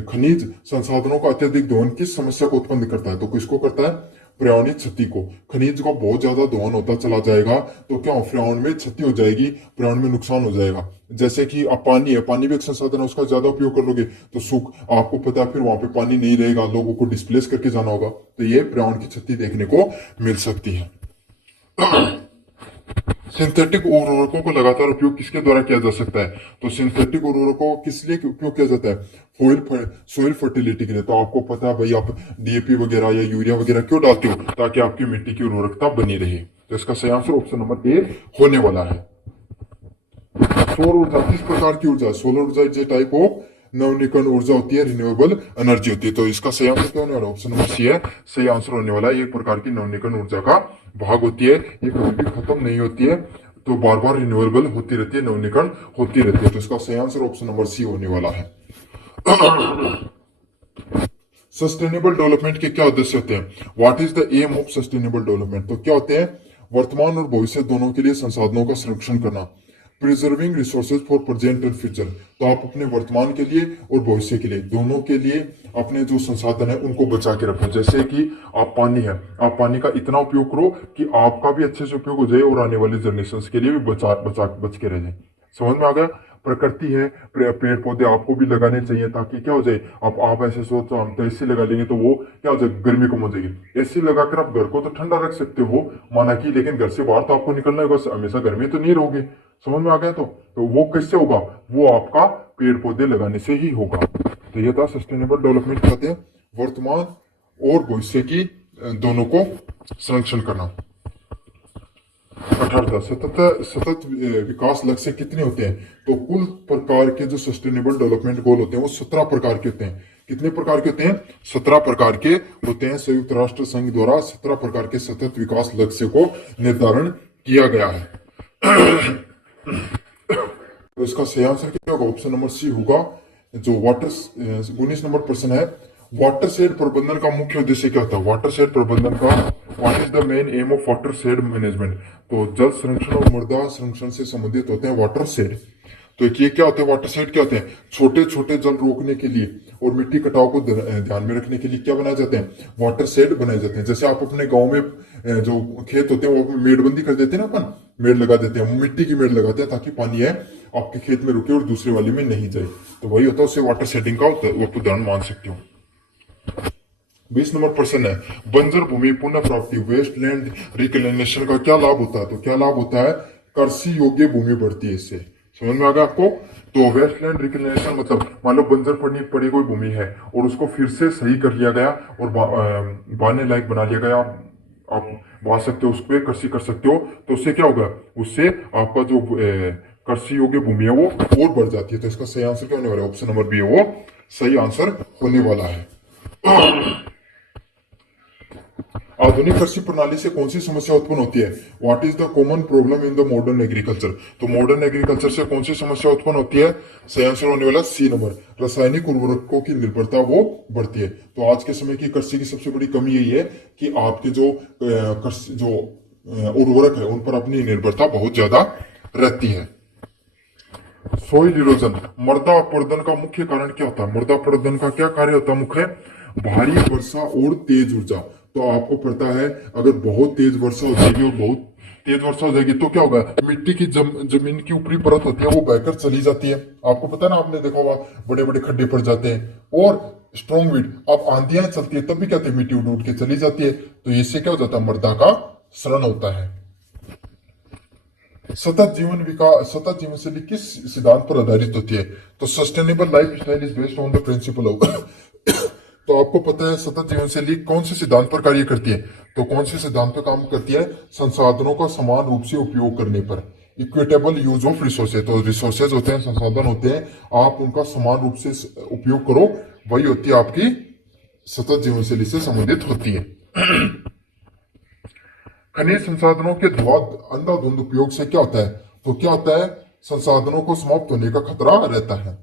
खनिज संसाधनों का अत्यधिक दोहन किस समस्या को उत्पन्न करता है? तो किसको करता है? पर्यावरणीय क्षति को। खनिज का बहुत ज्यादा दोहन होता चला जाएगा तो क्या पर्यावरण में क्षति हो जाएगी, पर्यावरण में नुकसान हो जाएगा। जैसे कि अब पानी है, पानी भी एक संसाधन है, उसका ज्यादा उपयोग कर लोगे तो सूख, आपको पता है फिर वहां पे पानी नहीं रहेगा, लोगों को डिस्प्लेस करके जाना होगा, तो ये पर्यावरण की क्षति देखने को मिल सकती है। सिंथेटिक उर्वरकों को लगातार उपयोग किसके द्वारा किया जा सकता है? तो सिंथेटिक उर्वरकों को किस लिए उपयोग किया जाता है? सोइल फर्टिलिटी के लिए। तो आपको पता है भाई, आप डीएपी वगैरह या यूरिया वगैरह क्यों डालते हो? ताकि आपकी मिट्टी की उर्वरकता बनी रहे। तो इसका सही आंसर ऑप्शन नंबर ए होने वाला है। सौर ऊर्जा किस प्रकार की ऊर्जा? सोलर ऊर्जा इज ए टाइप ऑफ नवनीकरण ऊर्जा होती है, रिन्यूएबल एनर्जी होती है। तो इसका सही आंसर क्या होने वाला? ऑप्शन नंबर सी है सही आंसर होने वाला है। एक प्रकार की नवनीकरण ऊर्जा का भाग होती है, ये कभी भी खत्म नहीं होती है, तो बार बार रिन्यूएबल होती रहती है, नवनीकरण होती रहती है। तो इसका सही आंसर ऑप्शन नंबर सी होने वाला है। सस्टेनेबल डेवलपमेंट के क्या उद्देश्य होते हैं? What is the aim of sustainable development? तो क्या होते हैं? वर्तमान और भविष्य दोनों के लिए संसाधनों का संरक्षण करना। Preserving resources for present and future, तो आप अपने वर्तमान के लिए और भविष्य के लिए, दोनों के लिए अपने जो संसाधन है उनको बचा के रखो। जैसे कि आप पानी है, आप पानी का इतना उपयोग करो कि आपका भी अच्छे से उपयोग हो जाए और आने वाली जनरेशन के लिए भी बच के रह जाए। समझ में आ गया? प्रकृति है, पेड़ पौधे आपको भी लगाने चाहिए, ताकि क्या हो जाए, आप ऐसे सोचो हम तो एसी लगा लेंगे तो वो क्या हो जाए, गर्मी कम हो जाएगी। एसी लगाकर आप घर को तो ठंडा रख सकते हो माना कि, लेकिन घर से बाहर तो आपको निकलना होगा, हमेशा गर्मी तो नहीं रहोगे। समझ में आ गया? तो वो किससे होगा? वो आपका पेड़ पौधे लगाने से ही होगा। तो ये था सस्टेनेबल डेवलपमेंट, कहते हैं वर्तमान और भविष्य की दोनों को संरक्षण करना। 18 सतत विकास लक्ष्य कितने होते हैं? तो कुल प्रकार के जो सस्टेनेबल डेवलपमेंट गोल होते हैं वो 17 प्रकार के होते हैं। कितने प्रकार के होते हैं? 17 प्रकार के होते हैं। संयुक्त राष्ट्र संघ द्वारा 17 प्रकार के सतत विकास लक्ष्य को निर्धारण किया गया है। तो इसका सही आंसर क्या होगा? ऑप्शन नंबर सी होगा। जो वाटर 19 नंबर प्रश्न है, वाटर शेड प्रबंधन का मुख्य उद्देश्य क्या होता है? वाटर शेड प्रबंधन का what is the main M of water shade management? तो जल संरक्षण और मृदा संरक्षण से संबंधित होते हैं वाटर शेड। तो ये क्या होते हैं? वाटर शेड क्या होते हैं? छोटे छोटे जल रोकने के लिए और मिट्टी कटाव को ध्यान में रखने के लिए क्या बनाए जाते हैं? वाटर शेड बनाए जाते हैं। जैसे आप अपने गांव में जो खेत होते हैं वो मेड़बंदी कर देते हैं ना, अपन मेड़ लगा देते हैं, मिट्टी की मेड़ लगाते हैं ताकि पानी है आपके खेत में रुके और दूसरे वाले में नहीं जाए। तो वही होता है, उससे वाटर शेडिंग का उदाहरण मान सकते हो। 20 नंबर प्रश्न है, बंजर भूमि पुनः प्राप्ति वेस्टलैंड रिक्लेमेशन का क्या लाभ होता है? तो क्या लाभ होता है? कृषि योग्य भूमि बढ़ती है इससे। समझ में आ गया आपको? तो वेस्टलैंड रिक्लेमेशन मतलब मान लो बंजर पड़ी कोई भूमि है और उसको फिर से सही कर लिया गया और बाने लायक बना लिया गया, आप बा सकते हो, उस पर कृषि कर सकते हो। तो उससे क्या होगा? उससे आपका जो कृषि योग्य भूमि है वो और बढ़ जाती है। तो इसका सही आंसर क्या होने वाला है? ऑप्शन नंबर बी है वो सही आंसर होने वाला है। आधुनिक कृषि प्रणाली से कौन सी समस्या उत्पन्न होती है? What is the common problem in the modern agriculture? तो मॉडर्न एग्रीकल्चर से कौन सी समस्या उत्पन्न होती है? सही आंसर होने वाला सी नंबर, रासायनिक उर्वरकों की निर्भरता वो बढ़ती है। तो आज के समय की कृषि की सबसे बड़ी कमी यही है कि आपके जो उर्वरक है उन पर अपनी निर्भरता बहुत ज्यादा रहती है। सोइल इरोजन, मृदा अपरदन का मुख्य कारण क्या होता है? मृदा अपरदन का क्या कार्य होता है? मुख्य भारी वर्षा और तेज ऊर्जा। तो आपको पता है अगर बहुत तेज वर्षा हो जाएगी और बहुत तेज वर्षा हो जाएगी तो क्या होगा? मिट्टी की जमीन की ऊपरी परत होती है वो बहकर चली जाती है। आपको पता है ना, आपने देखा होगा बड़े बड़े खड्डे पड़ जाते हैं। और स्ट्रॉन्ग विंड, अब आंधियां चलती है तब भी क्या होती है? मिट्टी उड़ उड़ के चली जाती है। तो इससे क्या हो जाता है? मृदा का क्षरण होता है। सतत जीवन शैली किस सिद्धांत पर आधारित होती है? तो sustainable life style is based on the principle of तो आपको पता है सतत जीवन शैली कौन से सिद्धांत पर कार्य करती है? तो कौन से सिद्धांत पर काम करती है? संसाधनों का समान रूप से उपयोग करने पर, इक्विटेबल यूज ऑफ रिसोर्सेज। तो रिसोर्सेज होते हैं, संसाधन होते हैं, आप उनका समान रूप से उपयोग करो, वही होती है आपकी सतत जीवन शैली से संबंधित होती है। खनिज संसाधनों के अंधाधुंध उपयोग से क्या होता है? तो क्या होता है? संसाधनों को समाप्त होने का खतरा रहता है।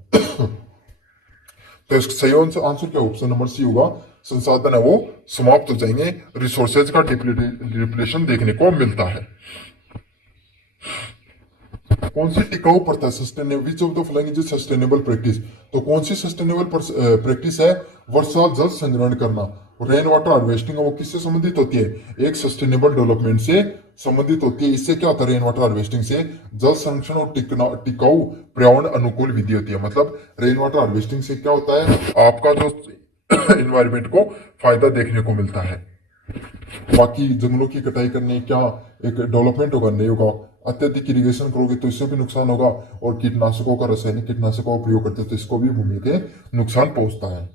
तो इसका सही आंसर क्या ऑप्शन नंबर सी होगा, संसाधन है वो समाप्त हो जाएंगे, रिसोर्सेज का डिप्लीशन देखने को मिलता है। कौन सी टिकाऊ प्रथा sustainable, which of the following is sustainable practice, तो कौन सी सस्टेनेबल प्रैक्टिस है, वर्षा जल संग्रहण करना, रेन वाटर हार्वेस्टिंग, वो किससे संबंधित होती है, एक सस्टेनेबल डेवलपमेंट से संबंधित होती है। इससे क्या होता है, रेन वाटर हार्वेस्टिंग से जल संरक्षण और टिकाऊ पर्यावरण अनुकूल विधि होती है। मतलब रेन वाटर हार्वेस्टिंग से क्या होता है, आपका जो इन्वायरमेंट को फायदा देखने को मिलता है। बाकी जंगलों की कटाई करने क्या एक डेवलपमेंट होगा, नहीं होगा। अत्यधिक इरिगेशन करोगे तो इससे भी नुकसान होगा, और कीटनाशकों का, रासायनिक कीटनाशकों का प्रयोग करते हो तो इसको भी भूमि के नुकसान पहुंचता है।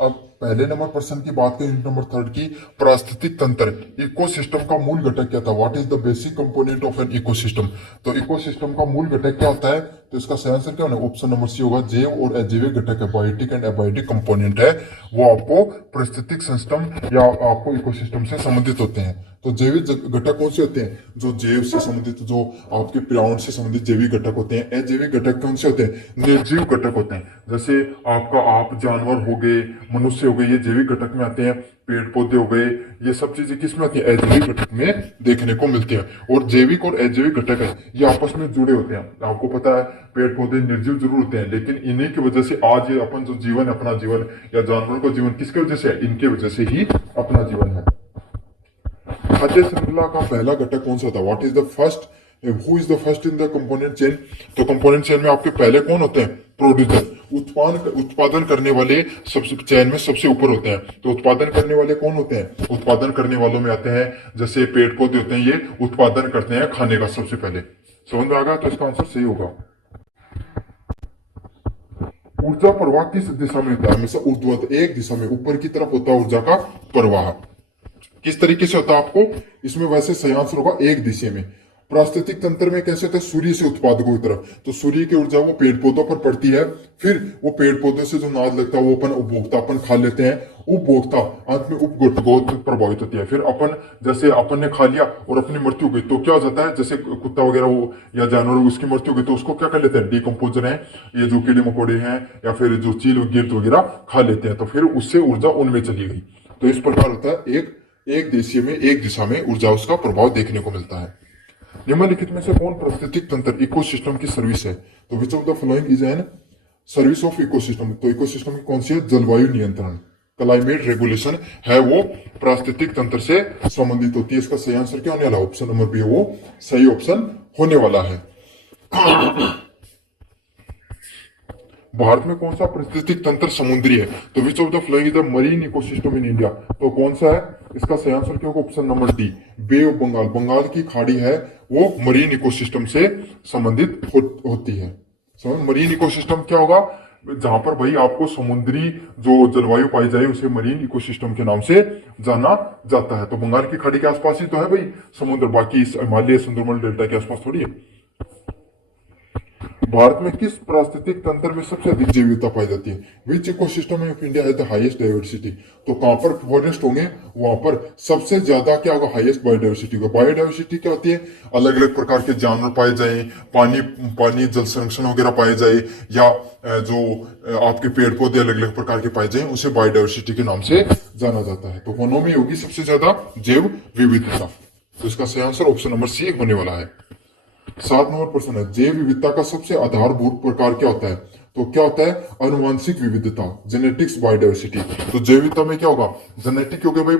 अब पहले नंबर प्रश्न की बात करें, यूनिट नंबर 3 की, पारिस्थितिक तंत्र, इकोसिस्टम का मूल घटक क्या था, what is the basic component of an ecosystem, तो इकोसिस्टम का मूल घटक क्या होता है, तो इसका सही आंसर क्या होना, ऑप्शन नंबर सी होगा, जैव और अजैविक घटक है, बायोटिक एंड एबायोटिक कंपोनेंट है, वो आपको पारिस्थितिक सिस्टम या आपको इकोसिस्टम से संबंधित होते हैं। तो जैविक घटक कौन से होते हैं, जो जैव से संबंधित, जो आपके पर्यावरण से संबंधित जैविक घटक होते हैं। अजैविक घटक कौन से होते हैं, निर्जीव घटक होते हैं, जैसे आपका आप जानवर हो गए, मनुष्य हो गए, ये जैविक घटक में आते हैं। पेड़ पौधे हो गए, ये सब चीजें किसमें आती है, अजैविक घटक में देखने को मिलती है। और जैविक और अजैविक घटक है ये आपस में जुड़े होते हैं। आपको पता है पेड़ पौधे निर्जीव जरूर होते हैं, लेकिन इन्हीं की वजह से आज ये अपन जो जीवन है, अपना जीवन या जानवरों का जीवन किसकी वजह से है, इनके वजह से ही अपना जीवन है। खाद्य श्रृंखला का पहला घटक कौन सा था, what is the first, who is the first in the component chain, तो कंपोनेंट चेन में आपके पहले कौन होते हैं, प्रोड्यूसर, उत्पादन करने वाले सबसे चैन में सबसे ऊपर होते हैं। तो उत्पादन करने वाले कौन होते हैं, उत्पादन करने वालों में आते हैं जैसे पेड़ पौधे होते हैं, ये उत्पादन करते हैं खाने का सबसे पहले। समझ में आ गया, तो इसका आंसर सही होगा। ऊर्जा प्रवाह किस दिशा में होता है, हमेशा ऊर्ध्वाधर, एक दिशा में ऊपर की तरफ होता है ऊर्जा का प्रवाह। किस तरीके से होता है आपको, इसमें वैसे सही आंसर होगा एक दिशा में। पारिस्थितिक तंत्र में कैसे होता है, सूर्य से उत्पादकों की तरफ, तो सूर्य की ऊर्जा वो पेड़ पौधों पर पड़ती है, फिर वो पेड़ पौधों से जो नाद लगता है वो अपन उपभोक्ता अपन खा लेते हैं, उपभोक्ता अंत में उपभोक्ता प्रभावित होती है। फिर अपन जैसे अपन ने खा लिया और अपनी मृत्यु हो गई तो क्या हो जाता है, जैसे कुत्ता वगैरह वो या जानवर उसकी मृत्यु हो गई तो उसको क्या कर लेते हैं, डिकम्पोजर है, ये जो कीड़े मकोड़े हैं या फिर जो चील गिरद वगैरह खा लेते हैं, तो फिर उससे ऊर्जा उनमें चली गई। तो इस प्रकार होता है एक देशीय में, एक दिशा में ऊर्जा उसका प्रभाव देखने को मिलता है। निम्नलिखित में से कौन पारिस्थितिक तंत्र इकोसिस्टम की सर्विस है, तो which of the following is an service of ecosystem, तो इकोसिस्टम की कौन सी है, जलवायु नियंत्रण, क्लाइमेट रेगुलेशन है, वो पारिस्थितिक तंत्र से संबंधित होती है। इसका सही आंसर क्या होने वाला, ऑप्शन नंबर बी वो सही ऑप्शन होने वाला है। भारत में कौन सा पारिस्थितिक तंत्र समुद्री है, तो which of the following is the marine ecosystem in India, तो कौन सा है, इसका सही आंसर क्या होगा, option number D, Bay of Bengal, Bengal की खाड़ी है वो मरीन इकोसिस्टम से संबंधित होती है। मरीन इकोसिस्टम क्या होगा, जहां पर भाई आपको समुद्री जो जलवायु पाई जाए उसे मरीन इकोसिस्टम के नाम से जाना जाता है। तो बंगाल की खाड़ी के आसपास ही तो है भाई समुद्र, बाकी हिमालय सुंदरमल डेल्टा के आसपास थोड़ी है। भारत में किस पारिस्थितिक तंत्र में सबसे अधिक जैव विविधता पाई जाती है, which ecosystem of India has the highest diversity, तो कहां पर फॉरेस्ट होंगे वहां पर सबसे ज्यादा क्या होगा, हाईएस्ट बायोडाइवर्सिटी होगा। बायोडाइवर्सिटी क्या होती है, अलग अलग प्रकार के जानवर पाए जाए, पानी जल संरक्षण वगैरह पाए जाए, या जो आपके पेड़ पौधे अलग अलग प्रकार के पाए जाए उसे बायोडाइवर्सिटी के नाम से जाना जाता है। तो वनों में होगी सबसे ज्यादा जैव विविधता, तो इसका सही आंसर ऑप्शन नंबर सी होने वाला है। 7 नंबर प्रश्न है, जैव विविधता का सबसे आधारभूत प्रकार क्या होता है, तो क्या होता है, अनुवांशिक विविधता, जेनेटिक्स बायोडाइवर्सिटी। तो जैव विविधता में क्या होगा, जेनेटिक हो गया भाई,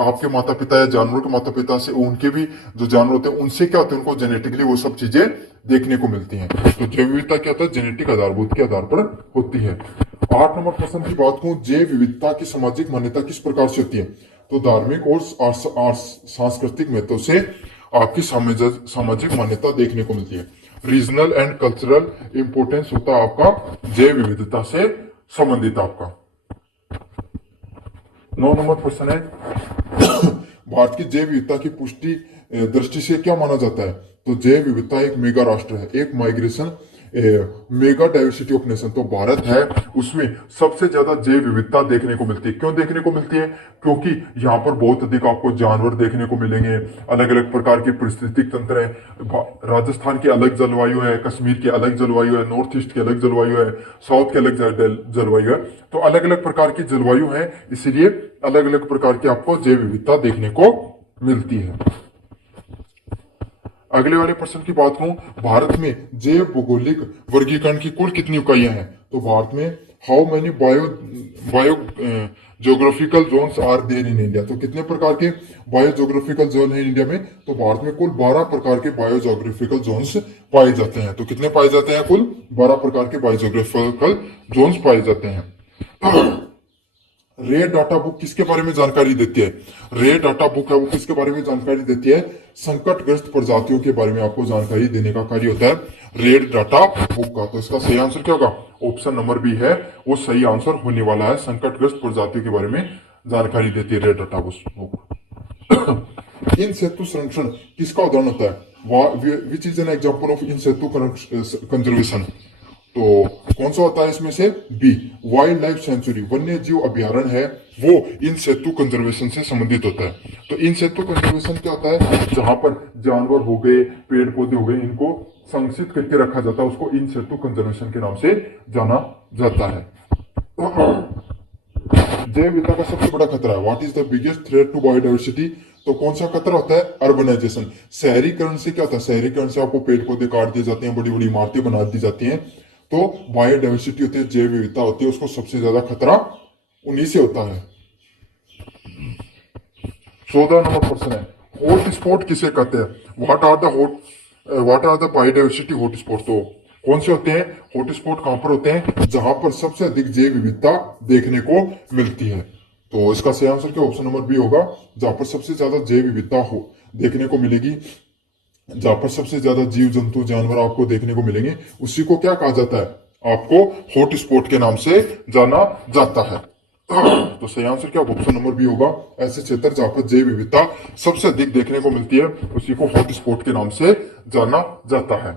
आपके माता पिता या जानवरों के माता पिता से, उनके भी जो जानवर होते हैं उनसे क्या होते हैं, उनको जेनेटिकली वो सब चीजें देखने को मिलती हैं। तो जैव विविधता क्या होता है, जेनेटिक आधारभूत के आधार पर होती है। 8 नंबर प्रश्न की बात करूं, जैव विविधता की सामाजिक मान्यता किस प्रकार से होती है, तो धार्मिक और सांस्कृतिक महत्व से आपकी सामाजिक मान्यता देखने को मिलती है। रीजनल एंड कल्चरल इंपोर्टेंस होता है आपका जैव विविधता से संबंधित आपका। 9 नंबर प्रश्न है, भारत की जैव विविधता की पुष्टि दृष्टि से क्या माना जाता है, तो जैव विविधता एक मेगा राष्ट्र है, एक migration mega diversity of nation, तो भारत है उसमें सबसे ज्यादा जैव विविधता देखने को मिलती है। क्यों देखने को मिलती है? क्योंकि यहाँ पर बहुत अधिक आपको जानवर देखने को मिलेंगे, अलग अलग प्रकार के पारिस्थितिक तंत्र है। राजस्थान की अलग जलवायु है, कश्मीर की अलग जलवायु है, नॉर्थ ईस्ट की अलग जलवायु है, साउथ की अलग जलवायु है। तो अलग अलग प्रकार की जलवायु है, इसीलिए अलग अलग प्रकार की आपको जैव विविधता देखने को मिलती है। अगले वाले प्रश्न की बात करूं, भारत में जैव भौगोलिक वर्गीकरण की कुल कितनी इकाइयां हैं? तो भारत में how many biogeographical zones are there in India, तो कितने प्रकार के बायो ज्योग्राफिकल जोन है इंडिया में? तो भारत में कुल 12 प्रकार के बायो ज्योग्राफिकल जोन्स पाए जाते हैं। तो कितने पाए जाते हैं? कुल 12 प्रकार के बायो ज्योग्राफिकल जोन्स पाए जाते हैं। रेड डाटा बुक किसके बारे में जानकारी देती है? रेड डाटा बुक है वो किसके बारे में जानकारी देती है? संकटग्रस्त प्रजातियों के बारे में आपको जानकारी देने का कार्य होता है रेड डाटा बुक का। तो इसका सही आंसर क्या होगा? ऑप्शन नंबर बी है वो सही आंसर होने वाला है। संकटग्रस्त प्रजातियों के बारे में जानकारी देती है रेड डाटा बुक। इन सेतु संरक्षण किसका उदाहरण होता है? Which is an example of in Setu conservation, तो कौन सा होता है इसमें से? बी, वाइल्ड लाइफ सेंचुरी, वन्य जीव अभ्यारण्य है वो इन सेतु कंजर्वेशन से संबंधित होता है। तो इन सेतु कंजर्वेशन क्या होता है? जहां पर जानवर हो गए, पेड़ पौधे हो गए, इनको संरक्षित करके रखा जाता है, उसको इन सेतु कंजर्वेशन के नाम से जाना जाता है। जैव विविधता का सबसे बड़ा खतरा है, what is the biggest threat to biodiversity, तो कौन सा खतरा होता है? अर्बनाइजेशन, शहरीकरण से क्या होता है? शहरीकरण से आपको पेड़ पौधे काट दिए जाते हैं, बड़ी बड़ी इमारतें बना दी जाती हैं, तो बायोडाइवर्सिटी होती है, जैव विविधता होती है, उसको सबसे ज्यादा खतरा उन्हीं से होता है। 14 नंबर प्रश्न है, हॉट स्पॉट किसे कहते हैं? What are the biodiversity hotspot, तो कौन से होते हैं हॉट स्पॉट? कहां पर होते हैं? जहां पर सबसे अधिक जैव विविधता देखने को मिलती है। तो इसका सही आंसर क्या ऑप्शन नंबर बी होगा, जहां पर सबसे ज्यादा जैव विविधता हो देखने को मिलेगी, जहां पर सबसे ज्यादा जीव जंतु जानवर आपको देखने को मिलेंगे, उसी को क्या कहा जाता है? आपको हॉट स्पॉट के नाम से जाना जाता है। तो सही आंसर क्या ऑप्शन नंबर बी होगा, ऐसे क्षेत्र जहां पर जैव विविधता सबसे अधिक देखने को मिलती है उसी को हॉट स्पॉट के नाम से जाना जाता है।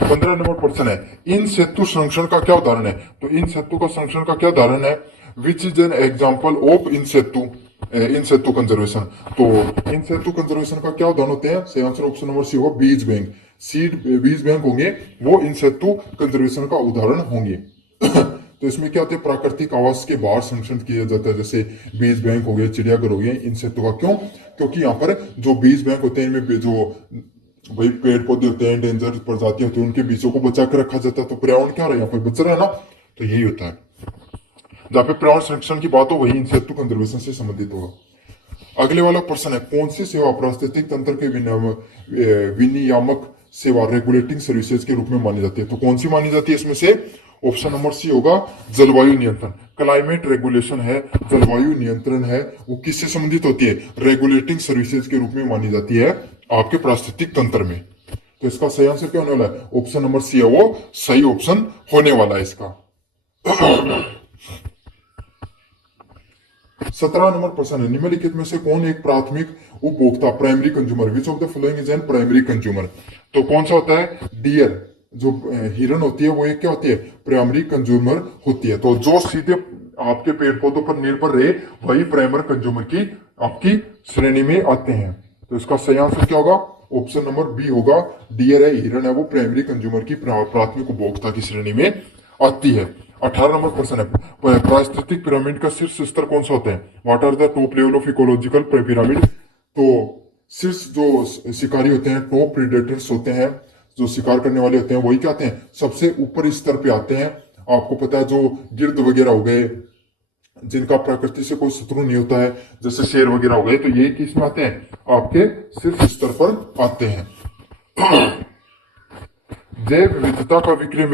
15 नंबर प्रश्न है, इन सेतु संरक्षण का क्या उदाहरण है? तो इन सेतु का संरक्षण का क्या उदाहरण है? Which is an example of in Setu conservation, तो इन सेतु कंजर्वेशन का क्या उदाहरण होते हैं? सही आंसर ऑप्शन नंबर सी होगा, बीज बैंक। सीड बीज बैंक होंगे वो इन सेतु कंजर्वेशन का उदाहरण होंगे। तो इसमें क्या होता है? प्राकृतिक आवास के बाहर संरक्षण किया जाता है, जैसे बीज बैंक हो गए, चिड़ियाघर हो गए, इन सेतु का। क्यों? क्योंकि यहाँ पर जो बीज बैंक होते हैं इनमें जो भाई पेड़ पौधे होते हैं, डेंजर प्रजातियां होती है, उनके बीजों को बचा कर रखा जाता है। तो पर्यावरण क्या हो रहा है? यहाँ पर बच रहा है ना, तो यही होता है। जहां पे पर्यावरण संरक्षण की बात हो वही इन सेतु कंजर्वेशन से संबंधित होगा। अगले वाला प्रश्न है, कौन सी सेवा पारिस्थितिक तंत्र के विनियामक सेवा रेगुलेटिंग सर्विसेज के रूप में मानी जाती है? तो कौन सी मानी जाती है इसमें से? ऑप्शन नंबर सी होगा, जलवायु नियंत्रण। क्लाइमेट रेगुलेशन है, जलवायु नियंत्रण है, वो किससे संबंधित होती है? रेगुलेटिंग सर्विसेज के रूप में मानी जाती है आपके पारिस्थितिक तंत्र में। तो इसका सही आंसर क्या होने वाला है? ऑप्शन नंबर सी है वो सही ऑप्शन होने वाला है इसका। 17 नंबर प्रश्न है, निम्नलिखित में से कौन एक प्राथमिक उपभोक्ता primary consumer, which of the following is an primary consumer, तो कौन सा होता है? डियर, जो हिरन होती है वो एक क्या होती है? प्राइमरी कंज्यूमर होती है। तो जो सीधे आपके पेड़ पौधों पर निर्भर रहे वही प्राइमरी कंज्यूमर की आपकी श्रेणी में आते हैं। तो इसका सही आंसर क्या होगा? ऑप्शन नंबर बी होगा, डियर है, हिरन है, वो प्राइमरी कंज्यूमर की प्राथमिक उपभोक्ता की श्रेणी में आती है। 18 नंबर क्वेश्चन है, पारिस्थितिक पिरामिड का शीर्ष स्तर कौन सा होता है? What are the top level of ecological pyramid, तो शीर्ष जो शिकारी होते हैं, टॉप प्रीडेटर्स होते हैं, जो शिकार करने वाले होते हैं, वही क्या आते हैं? सबसे ऊपर स्तर पे आते हैं। आपको पता है जो गिर्द वगैरह हो गए, जिनका प्रकृति से कोई शत्रु नहीं होता है, जैसे शेर वगैरह हो गए, तो ये किस में आते हैं? आपके शीर्ष स्तर पर आते हैं। जैव विविधता का विक्रय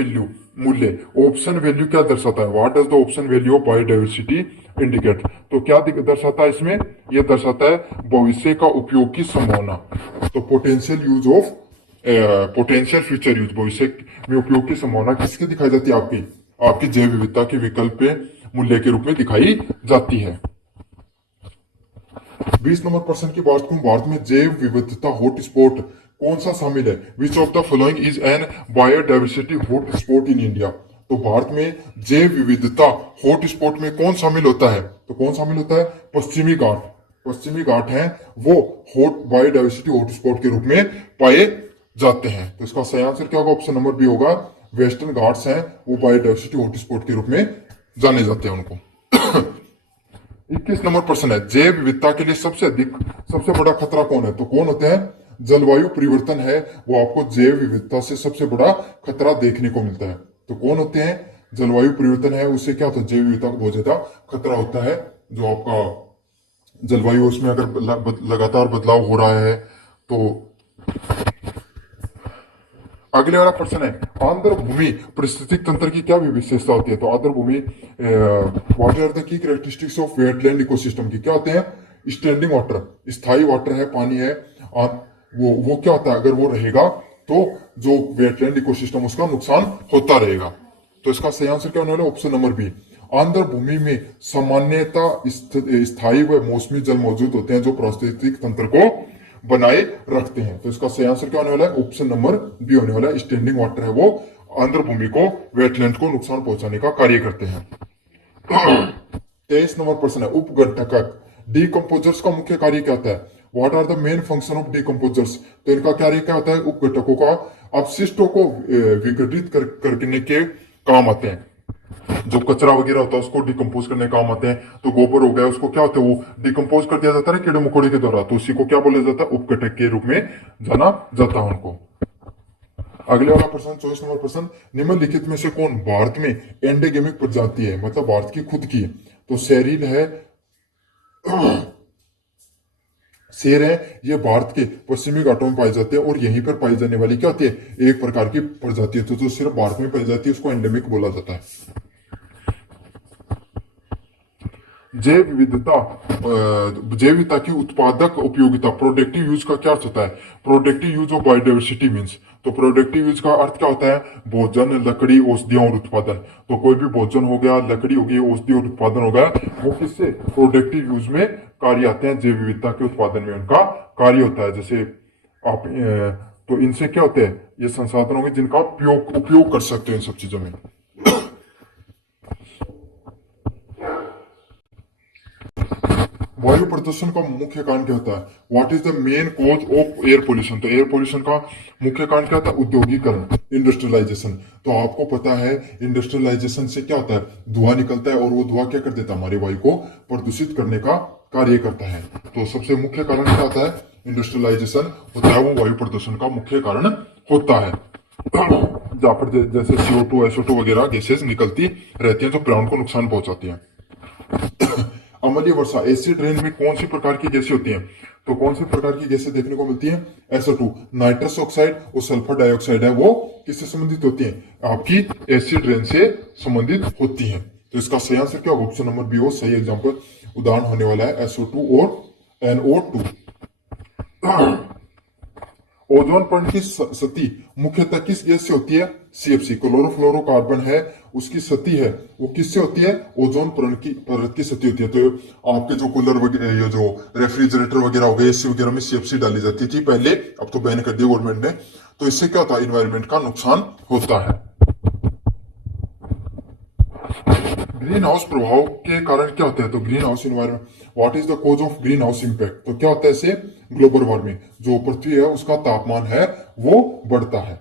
मूल्य ऑप्शन वैल्यू क्या दर्शाता है? What does the option value of biodiversity indicate, तो क्या दर्शाता है इसमें? यह दर्शाता है भविष्य का उपयोग की संभावना। तो potential use of potential future use, भविष्य में उपयोग की संभावना किसकी दिखाई जाती है? आपकी जैव विविधता के विकल्प मूल्य के रूप में दिखाई जाती है। 20 नंबर प्रश्न की बात करूं, भारत में जैव विविधता हॉटस्पॉट कौन सा शामिल है? Which of the following is an biodiversity hot spot in India? तो भारत में जैव विविधता हॉट स्पॉट में कौन शामिल होता है? तो कौन शामिल होता है? पश्चिमी घाट। पश्चिमी घाट हैं वो हॉट बायोडाइवर्सिटी हॉट स्पॉट के रूप में पाए जाते हैं। तो इसका सही आंसर क्या होगा? ऑप्शन नंबर बी होगा। वेस्टर्न घाट्स हैं वो बायोडाइवर्सिटी हॉट स्पॉट के रूप में जाने जाते हैं उनको। 21 नंबर प्रश्न है, जैव विविधता के लिए सबसे बड़ा खतरा कौन है? तो कौन होते हैं? जलवायु परिवर्तन है वो आपको जैव विविधता से सबसे बड़ा खतरा देखने को मिलता है। तो कौन होते हैं? जलवायु परिवर्तन है उससे क्या होता है? जैव विविधता को बहुत ज्यादा खतरा होता है। जो आपका जलवायु उसमें अगर लगातार बदलाव हो रहा है तो। अगले वाला प्रश्न है, आर्द्र भूमि पारिस्थितिक तंत्र की क्या विशेषता होती है? तो आर्द्र भूमि what are the key characteristics of wetland ecosystem की क्या होते हैं? स्टैंडिंग वाटर, स्थायी वाटर है, पानी है, वो क्या होता है? अगर वो रहेगा तो जो वेटलैंड इकोसिस्टम उसका नुकसान होता रहेगा। तो इसका सही आंसर क्या होने वाला है? Option number B. आर्द्र भूमि में सामान्यतः स्थायी व मौसमी जल मौजूद होते हैं जो पारिस्थितिक तंत्र को बनाए रखते हैं। तो इसका सही आंसर क्या होने वाला है? ऑप्शन नंबर बी होने वाला है। स्टैंडिंग वाटर है वो आर्द्र भूमि को, वेटलैंड को नुकसान पहुंचाने का कार्य करते हैं। 23 नंबर प्रश्न है, उपघटक डीकम्पोजर्स का मुख्य कार्य क्या होता है? What are the main function of decomposers? तो इनका कार्य क्या होता है? उपघटकों का अपशिष्टों को विघटित करने के काम आते हैं। जो कचरा वगैरह होता है उसको डिकम्पोज करने काम आते हैं। तो गोबर हो गया, उसको क्या होता है? वो डिकम्पोज कर दिया जाता है कीड़े मकोड़े के द्वारा, तो उसी को क्या बोला जाता है? उपघटक के रूप में जाना जाता है उनको। अगले वाला प्रश्न 24 नंबर प्रश्न, निम्नलिखित में से कौन भारत में एंडेमिक प्रजाति है? मतलब भारत की खुद की। तो शेरील है, शेर है, ये भारत के पश्चिमी घाटों में पाई जाते हैं और यहीं पर पाई जाने वाली क्या होती है? एक प्रकार की प्रजाति होती है जो सिर्फ भारत में पाई जाती है, उसको एंडेमिक बोला जाता है। जैव विविधता की उत्पादक उपयोगिता, प्रोडक्टिव यूज का क्या अर्थ होता है? Productive use of biodiversity means. तो प्रोडक्टिव यूज का अर्थ क्या होता है? भोजन, लकड़ी, औषधियां और उत्पादन। तो कोई भी भोजन हो गया, लकड़ी होगी, औषधि और उत्पादन हो गया, वो किससे? प्रोडक्टिव यूज में कार्य आते हैं। जैव विविधता के उत्पादन में उनका कार्य होता है। जैसे आप तो इनसे क्या होते हैं? ये संसाधन होंगे जिनका उपयोग कर सकते हो इन सब चीजों में। वायु प्रदूषण का मुख्य कारण क्या होता है? What is the main cause of air pollution? तो एयर पोल्यूशन का मुख्य कारण क्या होता है? औद्योगिकरण, इंडस्ट्रियलाइजेशन। तो आपको पता है इंडस्ट्रियलाइजेशन से क्या होता है? धुआं निकलता है और वो धुआं क्या कर देता है? हमारे वायु को प्रदूषित करने का कार्य करता है। तो सबसे मुख्य कारण क्या होता है? इंडस्ट्रियलाइजेशन होता है, वो वायु प्रदूषण का मुख्य कारण होता है। जहां पर जैसे CO2 SO2 वगैरह गैसेज निकलती रहती हैं जो पर्यावरण को नुकसान पहुंचाती हैं। अम्लीय वर्षा, एसिड रेन में कौन सी प्रकार की गैसें होती हैं? तो कौन सी प्रकार की गैसें देखने को मिलती हैं? SO2, नाइट्रस ऑक्साइड और सल्फर डाइऑक्साइड है वो किससे संबंधित होती हैं? आपकी एसिड रेन से संबंधित होती हैं। तो इसका सही आंसर क्या होगा? ऑप्शन नंबर बी हो सही एग्जाम्पल उदाहरण होने वाला है SO2 और NO2। ओजोन परत की सतह मुख्यतः किस गैस से होती है? CFC, क्लोरोफ्लोरोकार्बन है, उसकी सतह है वो किससे होती है? ओजोन परत की सतह होती है। तो आपके जो कूलर वगैरह, ये जो रेफ्रिजरेटर वगैरह हो गए, AC वगैरह में CFC डाली जाती थी पहले, अब तो बैन कर दिया गवर्नमेंट ने। तो इससे क्या होता है? इन्वायरमेंट का नुकसान होता है। ग्रीन हाउस प्रभाव के कारण क्या होता है? तो green house environment, what is the cause of green house impact? तो क्या होता है इससे? ग्लोबल वार्मिंग, जो पृथ्वी है उसका तापमान है वो बढ़ता है।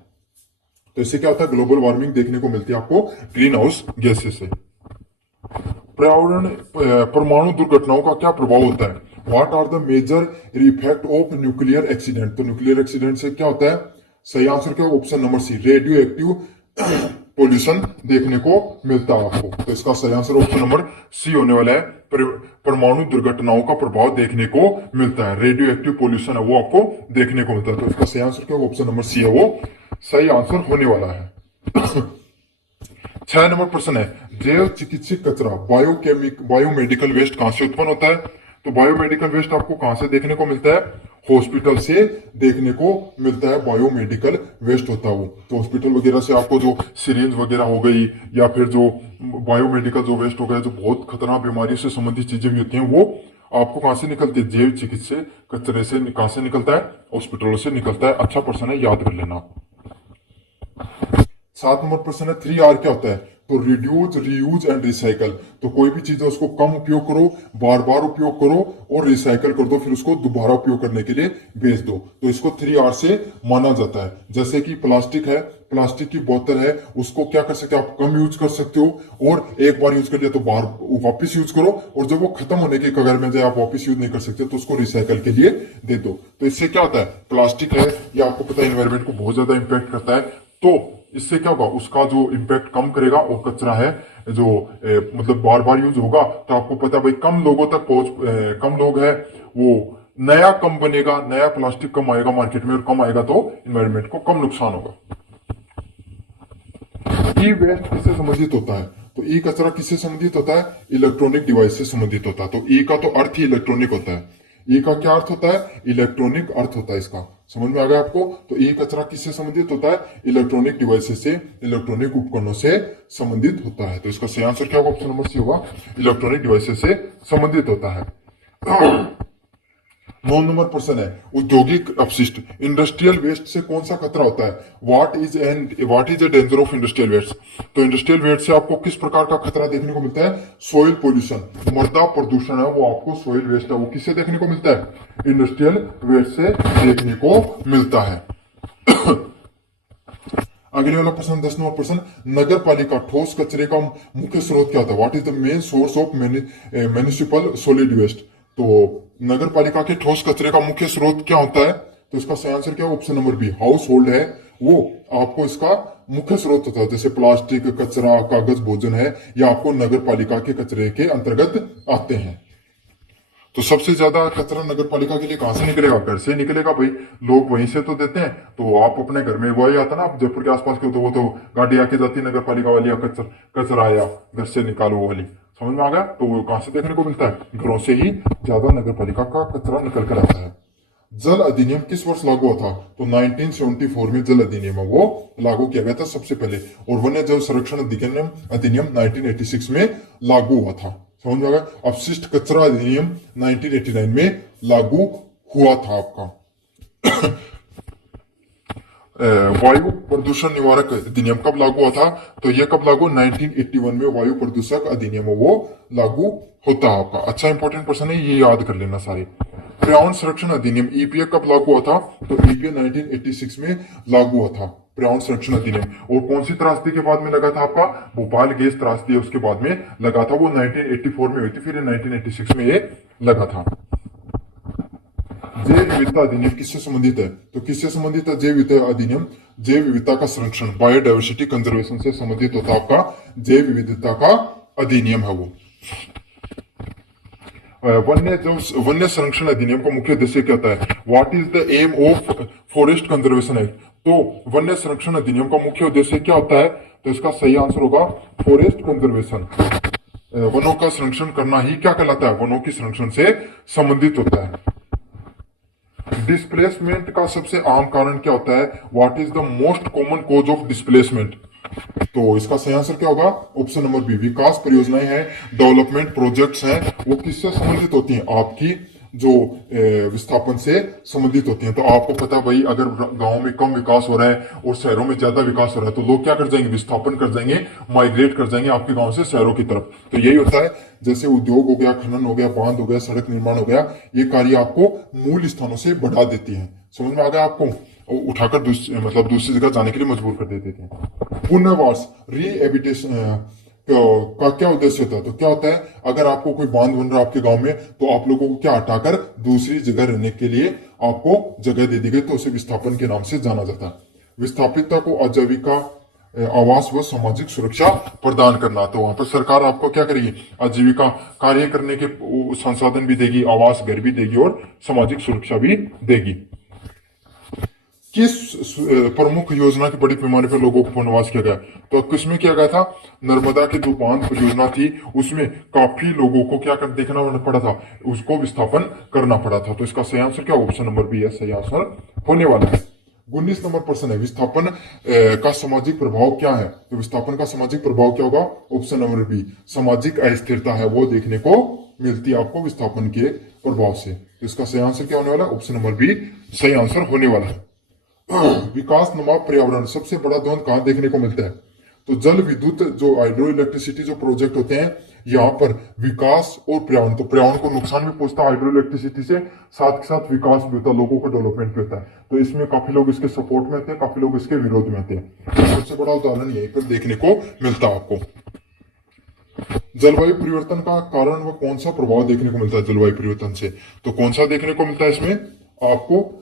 तो इससे क्या होता है? ग्लोबल वार्मिंग देखने को मिलती है आपको ग्रीन हाउस गैसेस से। पर्यावरण परमाणु दुर्घटनाओं का क्या प्रभाव होता है? What are the major effect of nuclear accident? तो न्यूक्लियर एक्सीडेंट से क्या होता है? सही आंसर क्या? Option number C, radioactive pollution देखने को मिलता है आपको। तो इसका सही आंसर ऑप्शन नंबर सी होने वाला है। परमाणु दुर्घटनाओं का प्रभाव देखने को मिलता है, रेडियो एक्टिव पोल्यूशन है वो आपको देखने को मिलता है। तो इसका सही आंसर क्या? ऑप्शन नंबर सी है वो सही आंसर होने वाला है। 6 नंबर प्रश्न है, जैव चिकित्सक कचरा बायोमेडिकल वेस्ट कहां से उत्पन्न होता है? तो बायोमेडिकल वेस्ट आपको कहां से देखने को मिलता है? हॉस्पिटल से देखने को मिलता है बायोमेडिकल वेस्ट होता है वो। तो हॉस्पिटल वगैरह से आपको जो सिरिंज वगैरह हो गई या फिर जो बायोमेडिकल जो वेस्ट हो गया, जो बहुत खतरनाक बीमारियों से संबंधित चीजें भी होती हैं, वो आपको कहां से निकलती है? जैव चिकित्सा कचरे से कहां से निकलता है? हॉस्पिटलों से निकलता है। अच्छा प्रश्न है, याद कर लेना। 7 नंबर प्रश्न है 3R क्या होता है? तो रिड्यूस, रीयूज एंड रिसाइकल। तो कोई भी चीज है उसको कम उपयोग करो, बार बार उपयोग करो और रिसाइकल कर दो, फिर उसको दोबारा उपयोग करने के लिए भेज दो। तो इसको 3R से माना जाता है। जैसे कि प्लास्टिक है, प्लास्टिक की बोतल है, उसको क्या कर सकते हो आप? कम यूज कर सकते हो और एक बार यूज कर लिया तो बार वापस यूज करो, और जब वो खत्म होने की कगार में जाए, आप वापस यूज नहीं कर सकते, तो उसको रिसाइकल के लिए दे दो। तो इससे क्या होता है? प्लास्टिक है, ये आपको पता है एनवायरमेंट को बहुत ज्यादा इंपैक्ट करता है। तो इससे क्या होगा? उसका जो इम्पैक्ट कम करेगा, और कचरा है जो मतलब बार बार यूज होगा, तो आपको पता है भाई कम लोगों तक कम लोग है, वो नया कम बनेगा, नया प्लास्टिक कम आएगा मार्केट में, और कम आएगा तो इन्वायरमेंट को कम नुकसान होगा। ई वेस्ट किससे संबंधित होता है? तो ई कचरा किससे संबंधित होता है? इलेक्ट्रॉनिक डिवाइस से संबंधित होता है। तो ई का तो अर्थ ही इलेक्ट्रॉनिक होता है। ई का क्या अर्थ होता है? इलेक्ट्रॉनिक अर्थ होता है इसका। समझ में आ गया आपको? तो ई कचरा किससे संबंधित होता है? इलेक्ट्रॉनिक डिवाइसेस से, इलेक्ट्रॉनिक उपकरणों से संबंधित होता है। तो इसका सही आंसर क्या होगा? ऑप्शन नंबर सी होगा, इलेक्ट्रॉनिक डिवाइसेस से संबंधित होता है। 9 नंबर प्रश्न है औद्योगिक अपशिष्ट, इंडस्ट्रियल वेस्ट से कौन सा खतरा होता है? What is the danger of industrial waste? तो इंडस्ट्रियल वेस्ट से आपको किस प्रकार का खतरा देखने को मिलता है? सॉइल पोल्यूशन, मृदा प्रदूषण है वो आपको सॉइल वेस्ट है वो किससे देखने को मिलता है? इंडस्ट्रियल वेस्ट से देखने को मिलता है। अगले वाला प्रश्न 10 नंबर प्रश्न, नगर पालिका ठोस कचरे का मुख्य स्रोत क्या होता है? What is the main source of municipal solid waste? तो नगर पालिका के ठोस कचरे का मुख्य स्रोत क्या होता है? तो इसका सही आंसर क्या है? Option number B, household है वो आपको इसका मुख्य स्रोत होता है। जैसे प्लास्टिक कचरा, कागज भोजन है, या आपको नगर पालिका के कचरे के अंतर्गत आते हैं। तो सबसे ज्यादा कचरा नगर पालिका के लिए कहां से निकलेगा? घर से निकलेगा भाई, लोग वहीं से तो देते हैं। तो आप अपने घर में वही आता ना, आप जयपुर के आसपास के, तो वो तो गाड़ी आके जाती है नगर पालिका वाली, कचरा आया घर से निकालो वो वाली। समझ में आ गया? तो वो कहां से देखने को मिलता है? घरों से ही ज्यादा नगर पालिका का कचरा निकल कर आता है। जल अधिनियम किस वर्ष लागू हुआ था? तो 1974 में जल अधिनियम वो लागू किया गया था सबसे पहले, और वन्य जल संरक्षण अधिनियम 1986 में लागू हुआ था। समझ में आ गया? अपशिष्ट कचरा अधिनियम 1989 में लागू हुआ था आपका। वायु प्रदूषण निवारक अधिनियम कब लागू हुआ था? तो यह कब लागू? 1981 में वायु प्रदूषक अधिनियम वो लागू होता है आपका। अच्छा इंपॉर्टेंट प्रश्न है, ये याद कर लेना सारे। पर्यावरण संरक्षण अधिनियम ईपीए कब लागू हुआ था? तो ईपीए 1986 में लागू हुआ था, पर्यावरण संरक्षण अधिनियम। और कौन सी त्रासदी के बाद में लगा था आपका? भोपाल गैस त्रासदी उसके बाद में लगा था, वो 1984 में हुई थी, फिर 1986 में ये लगा था। जैव विविधता अधिनियम किससे संबंधित है? तो किससे संबंधित है जैव विविधता अधिनियम? जैव विविधता का संरक्षण, बायोडाइवर्सिटी कंजर्वेशन से संबंधित होता है आपका जैव विविधता का अधिनियम है वो। वन्य संरक्षण अधिनियम का मुख्य उद्देश्य क्या होता है? What is the aim of forest conservation act? तो वन्य संरक्षण अधिनियम का मुख्य उद्देश्य क्या होता है? तो इसका सही आंसर होगा फॉरेस्ट कंजर्वेशन। वनों का संरक्षण करना ही क्या कहलाता है? वनों की संरक्षण से संबंधित होता है। डिस्प्लेसमेंट का सबसे आम कारण क्या होता है? What is the most common cause of displacement? तो इसका सही आंसर क्या होगा? ऑप्शन नंबर बी, विकास परियोजनाएं हैं, डेवलपमेंट प्रोजेक्ट्स हैं, वो किससे संबंधित होती हैं? आपकी जो विस्थापन से संबंधित होती हैं। तो आपको पता है भाई, अगर गांव में कम विकास हो रहा है और शहरों में ज्यादा विकास हो रहा है, तो लोग क्या कर जाएंगे? विस्थापन कर जाएंगे, माइग्रेट कर जाएंगे आपके गांव से शहरों की तरफ। तो यही होता है, जैसे उद्योग हो गया, खनन हो गया, बांध हो गया, सड़क निर्माण हो गया, ये कार्य आपको मूल स्थानों से बढ़ा देती है। समझ में आ गया आपको? उठाकर दूसरी जगह जाने के लिए मजबूर कर देते थे। पुनर्वास, रीएबिटेशन का क्या उद्देश्य होता है? तो क्या होता है, अगर आपको कोई बांध बन रहा है आपके गांव में, तो आप लोगों को क्या हटाकर दूसरी जगह रहने के लिए आपको जगह दे दी गई, तो उसे विस्थापन के नाम से जाना जाता है। विस्थापितता को आजीविका, आवास व सामाजिक सुरक्षा प्रदान करना। तो वहां पर सरकार आपको क्या करेगी? आजीविका, कार्य करने के संसाधन भी देगी, आवास घर भी देगी और सामाजिक सुरक्षा भी देगी। किस प्रमुख योजना की बड़ी पैमाने पर लोगों को पुनर्वास किया गया? तो किसमें किया गया था? नर्मदा की जो बांध परियोजना थी, उसमें काफी लोगों को क्या कर देखना पड़ा था? उसको विस्थापन करना पड़ा था। तो इसका सही आंसर क्या? ऑप्शन नंबर बी है सही आंसर होने वाला है। 19 नंबर प्रश्न है, विस्थापन का सामाजिक प्रभाव क्या है? तो विस्थापन का सामाजिक प्रभाव क्या होगा? ऑप्शन नंबर बी, सामाजिक अस्थिरता है वो देखने को मिलती है आपको विस्थापन के प्रभाव से। तो इसका सही आंसर क्या होने वाला है? ऑप्शन नंबर बी सही आंसर होने वाला है। विकास नुमा पर्यावरण सबसे बड़ा द्वंद कहां देखने को मिलता है? तो जल विद्युत जो हाइड्रो इलेक्ट्रिसिटी जो प्रोजेक्ट होते हैं, यहाँ पर विकास और पर्यावरण, तो पर्यावरण को नुकसान भी पहुंचता है हाइड्रो इलेक्ट्रिसिटी से, साथ के साथ विकास भी होता है, लोगों का डेवलपमेंट भी होता है। तो इसमें काफी लोग इसके सपोर्ट में थे, काफी लोग इसके विरोध में थे। सबसे बड़ा उदाहरण यहीं पर देखने को मिलता है आपको। जलवायु परिवर्तन का कारण व कौन सा प्रभाव देखने को मिलता है जलवायु परिवर्तन से? तो कौन सा देखने को मिलता है इसमें आपको?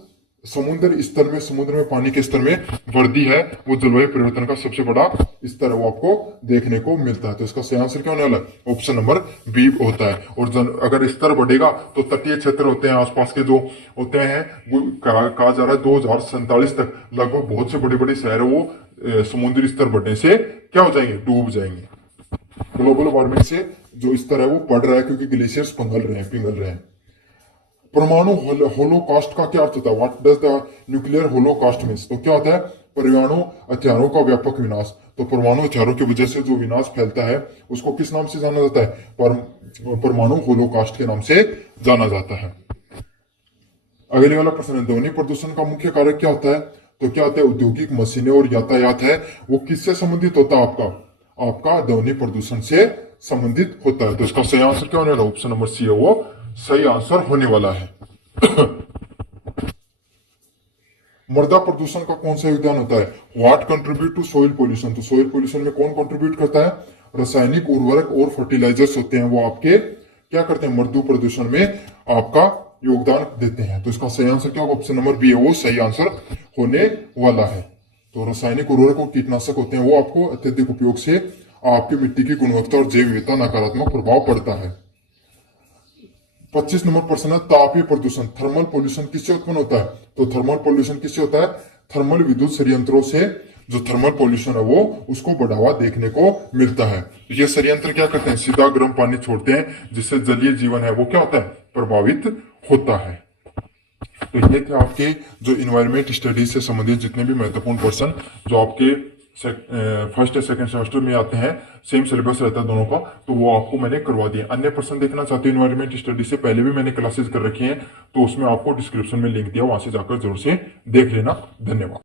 समुद्र स्तर में, समुद्र में पानी के स्तर में वृद्धि है, वो जलवायु परिवर्तन का सबसे बड़ा स्तर है, वो आपको देखने को मिलता है। तो इसका सही आंसर क्या होने वाला है? ऑप्शन नंबर बी होता है। और अगर स्तर बढ़ेगा तो तटीय क्षेत्र होते हैं आसपास के जो होते हैं, वो कहा जा रहा है 2047 तक लगभग बहुत से बड़े बड़े शहर है वो समुद्री स्तर बढ़ने से क्या हो जाएंगे? डूब जाएंगे। ग्लोबल वार्मिंग से जो स्तर है वो बढ़ रहा है, क्योंकि ग्लेशियर्स पिघल रहे हैं। परमाणु होलोकॉस्ट का क्या अर्थ होता है? What does the nuclear Holocaust means? तो क्या होता है? परमाणु हथियारों का व्यापक विनाश। तो परमाणु हथियारों की वजह से जो विनाश फैलता है उसको किस नाम से जाना जाता है? परमाणु होलोकॉस्ट के नाम से जाना जाता है। अगले वाला प्रश्न है, ध्वनि प्रदूषण का मुख्य कारक क्या होता है? तो क्या होता है? औद्योगिक मशीनें और यातायात है, वो किससे संबंधित होता है? आपका ध्वनि प्रदूषण से संबंधित होता है। तो इसका सही आंसर क्या होने वाला? ऑप्शन नंबर सी है वो सही आंसर होने वाला है। मृदा प्रदूषण का कौन सा योगदान होता है? What contribute to soil pollution? तो सोइल पोल्यूशन में कौन कंट्रीब्यूट करता है? रासायनिक उर्वरक और फर्टिलाइजर्स होते हैं, वो आपके क्या करते हैं? मृदा प्रदूषण में आपका योगदान देते हैं। तो इसका सही आंसर क्या होगा? ऑप्शन नंबर बी है वो सही आंसर होने वाला है। तो रासायनिक उर्वरक और कीटनाशक होते हैं, वो आपको अत्यधिक उपयोग से आपकी मिट्टी की गुणवत्ता और जैव विविधता नकारात्मक प्रभाव पड़ता है। 25 नंबर प्रश्न है, तापीय प्रदूषण थर्मल पोल्यूशन किससे उत्पन्न होता है? तो थर्मल पोल्यूशन किससे होता है? थर्मल विद्युत संयंत्रों से जो थर्मल पोल्यूशन है वो उसको बढ़ावा देखने को मिलता है। ये संयंत्र क्या करते हैं? सीधा गर्म पानी छोड़ते हैं, जिससे जलीय जीवन है वो क्या होता है? प्रभावित होता है। तो ये थे आपके जो इन्वायरमेंट स्टडीज से संबंधित जितने भी महत्वपूर्ण प्रश्न जो आपके फर्स्ट या सेकंड सेमेस्टर में आते हैं, सेम सिलेबस रहता है दोनों का, तो वो आपको मैंने करवा दिया। अन्य प्रश्न देखना चाहते हो इन्वायरमेंट स्टडी से, पहले भी मैंने क्लासेस कर रखी हैं, तो उसमें आपको डिस्क्रिप्शन में लिंक दिया, वहां से जाकर जरूर से देख लेना। धन्यवाद।